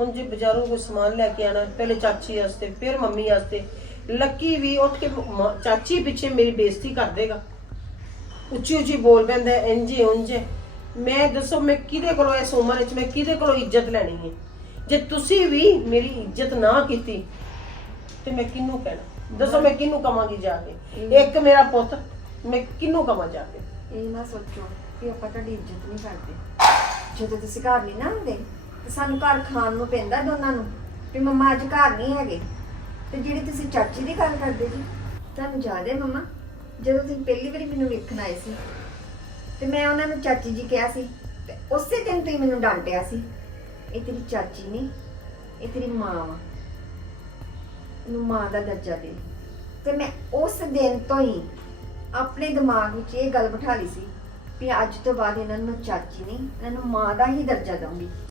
ਹੁਣ ਜੇ ਬਾਜ਼ਾਰੋਂ ਕੋਈ ਸਮਾਨ ਲੈ ਕੇ ਆਣਾ ਪਹਿਲੇ ਚਾਚੀ ਵਾਸਤੇ ਫਿਰ ਮੰਮੀ ਵਾਸਤੇ ਲੱਕੀ ਵੀ ਉੱਠ ਕੇ ਮਾਂ- ਚਾਚੀ ਪਿੱਛੇ ਮੇਰੀ ਬੇਇੱਜ਼ਤੀ ਕਰ ਦੇਗਾ। ਉੱਚੀ ਉੱਚੀ ਬੋਲ ਪੈਂਦਾ ਇੰਝੇ ਉਂਝੇ ਮੈਂ ਦੱਸੋ ਮੈਂ ਕਿਹਦੇ ਕੋਲੋਂ ਇਸ ਉਮਰ ਵਿੱਚ ਮੈਂ ਕਿਹਦੇ ਕੋਲੋਂ ਇੱਜ਼ਤ ਲੈਣੀ ਹੈ? ਜੇ ਤੁਸੀਂ ਵੀ ਮੇਰੀ ਇੱਜ਼ਤ ਨਾ ਕੀਤੀ ਤੇ ਮੈਂ ਕਿਹਨੂੰ ਕਹਿਣਾ? ਦੱਸੋ ਮੈਂ ਕਿਹਨੂੰ ਕਵਾਂਗੀ ਜਾ ਕੇ? ਇੱਕ ਮੇਰਾ ਪੁੱਤ ਮੈਂ ਕਿਹਨੂੰ ਕਵਾਂ ਜਾ ਕੇ?
ਇਹ ਨਾ ਸੋਚੋ ਕਿ ਆਪਾਂ ਤੁਹਾਡੀ ਇੱਜ਼ਤ ਨਹੀਂ ਕਰਦੇ। ਜਦੋਂ ਤੁਸੀਂ ਘਰ ਨਹੀਂ ਨਾ ਹੁੰਦੇ ਤੇ ਸਾਨੂੰ ਘਰ ਖਾਣ ਨੂੰ ਪੈਂਦਾ ਦੋਨਾਂ ਨੂੰ ਵੀ ਮੰਮਾ ਅੱਜ ਘਰ ਨਹੀਂ ਹੈਗੇ। ਤੇ ਜਿਹੜੀ ਤੁਸੀਂ ਚਾਚੀ ਦੀ ਗੱਲ ਕਰਦੇ ਜੀ ਤੁਹਾਨੂੰ ਯਾਦ ਹੈ ਮੰਮਾ? ਜਦੋਂ ਤੁਸੀਂ ਪਹਿਲੀ ਵਾਰੀ ਮੈਨੂੰ ਵੇਖਣ ਆਏ ਸੀ ਤੇ ਮੈਂ ਉਹਨਾਂ ਨੂੰ ਚਾਚੀ ਜੀ ਕਿਹਾ ਸੀ ਤੇ ਉਸੇ ਦਿਨ ਤੁਸੀਂ ਮੈਨੂੰ ਡਾਂਟਿਆ ਸੀ। ਇਹ ਤੇਰੀ ਚਾਚੀ ਨਹੀਂ, ਇਹ ਤੇਰੀ ਮਾਂ ਵਾ। ਨੂੰ ਮਾਂ ਦਾ ਦਰਜਾ ਦੇ। ਤੇ ਮੈਂ ਉਸ ਦਿਨ ਤੋਂ ਹੀ ਆਪਣੇ ਦਿਮਾਗ ਵਿੱਚ ਇਹ ਗੱਲ ਬਿਠਾ ਲਈ ਸੀ ਵੀ ਅੱਜ ਤੋਂ ਬਾਅਦ ਇਹਨਾਂ ਨੂੰ ਮੈਂ ਚਾਚੀ ਨਹੀਂ, ਇਹਨਾਂ ਨੂੰ ਮਾਂ ਦਾ ਹੀ ਦਰਜਾ ਦਊਂਗੀ।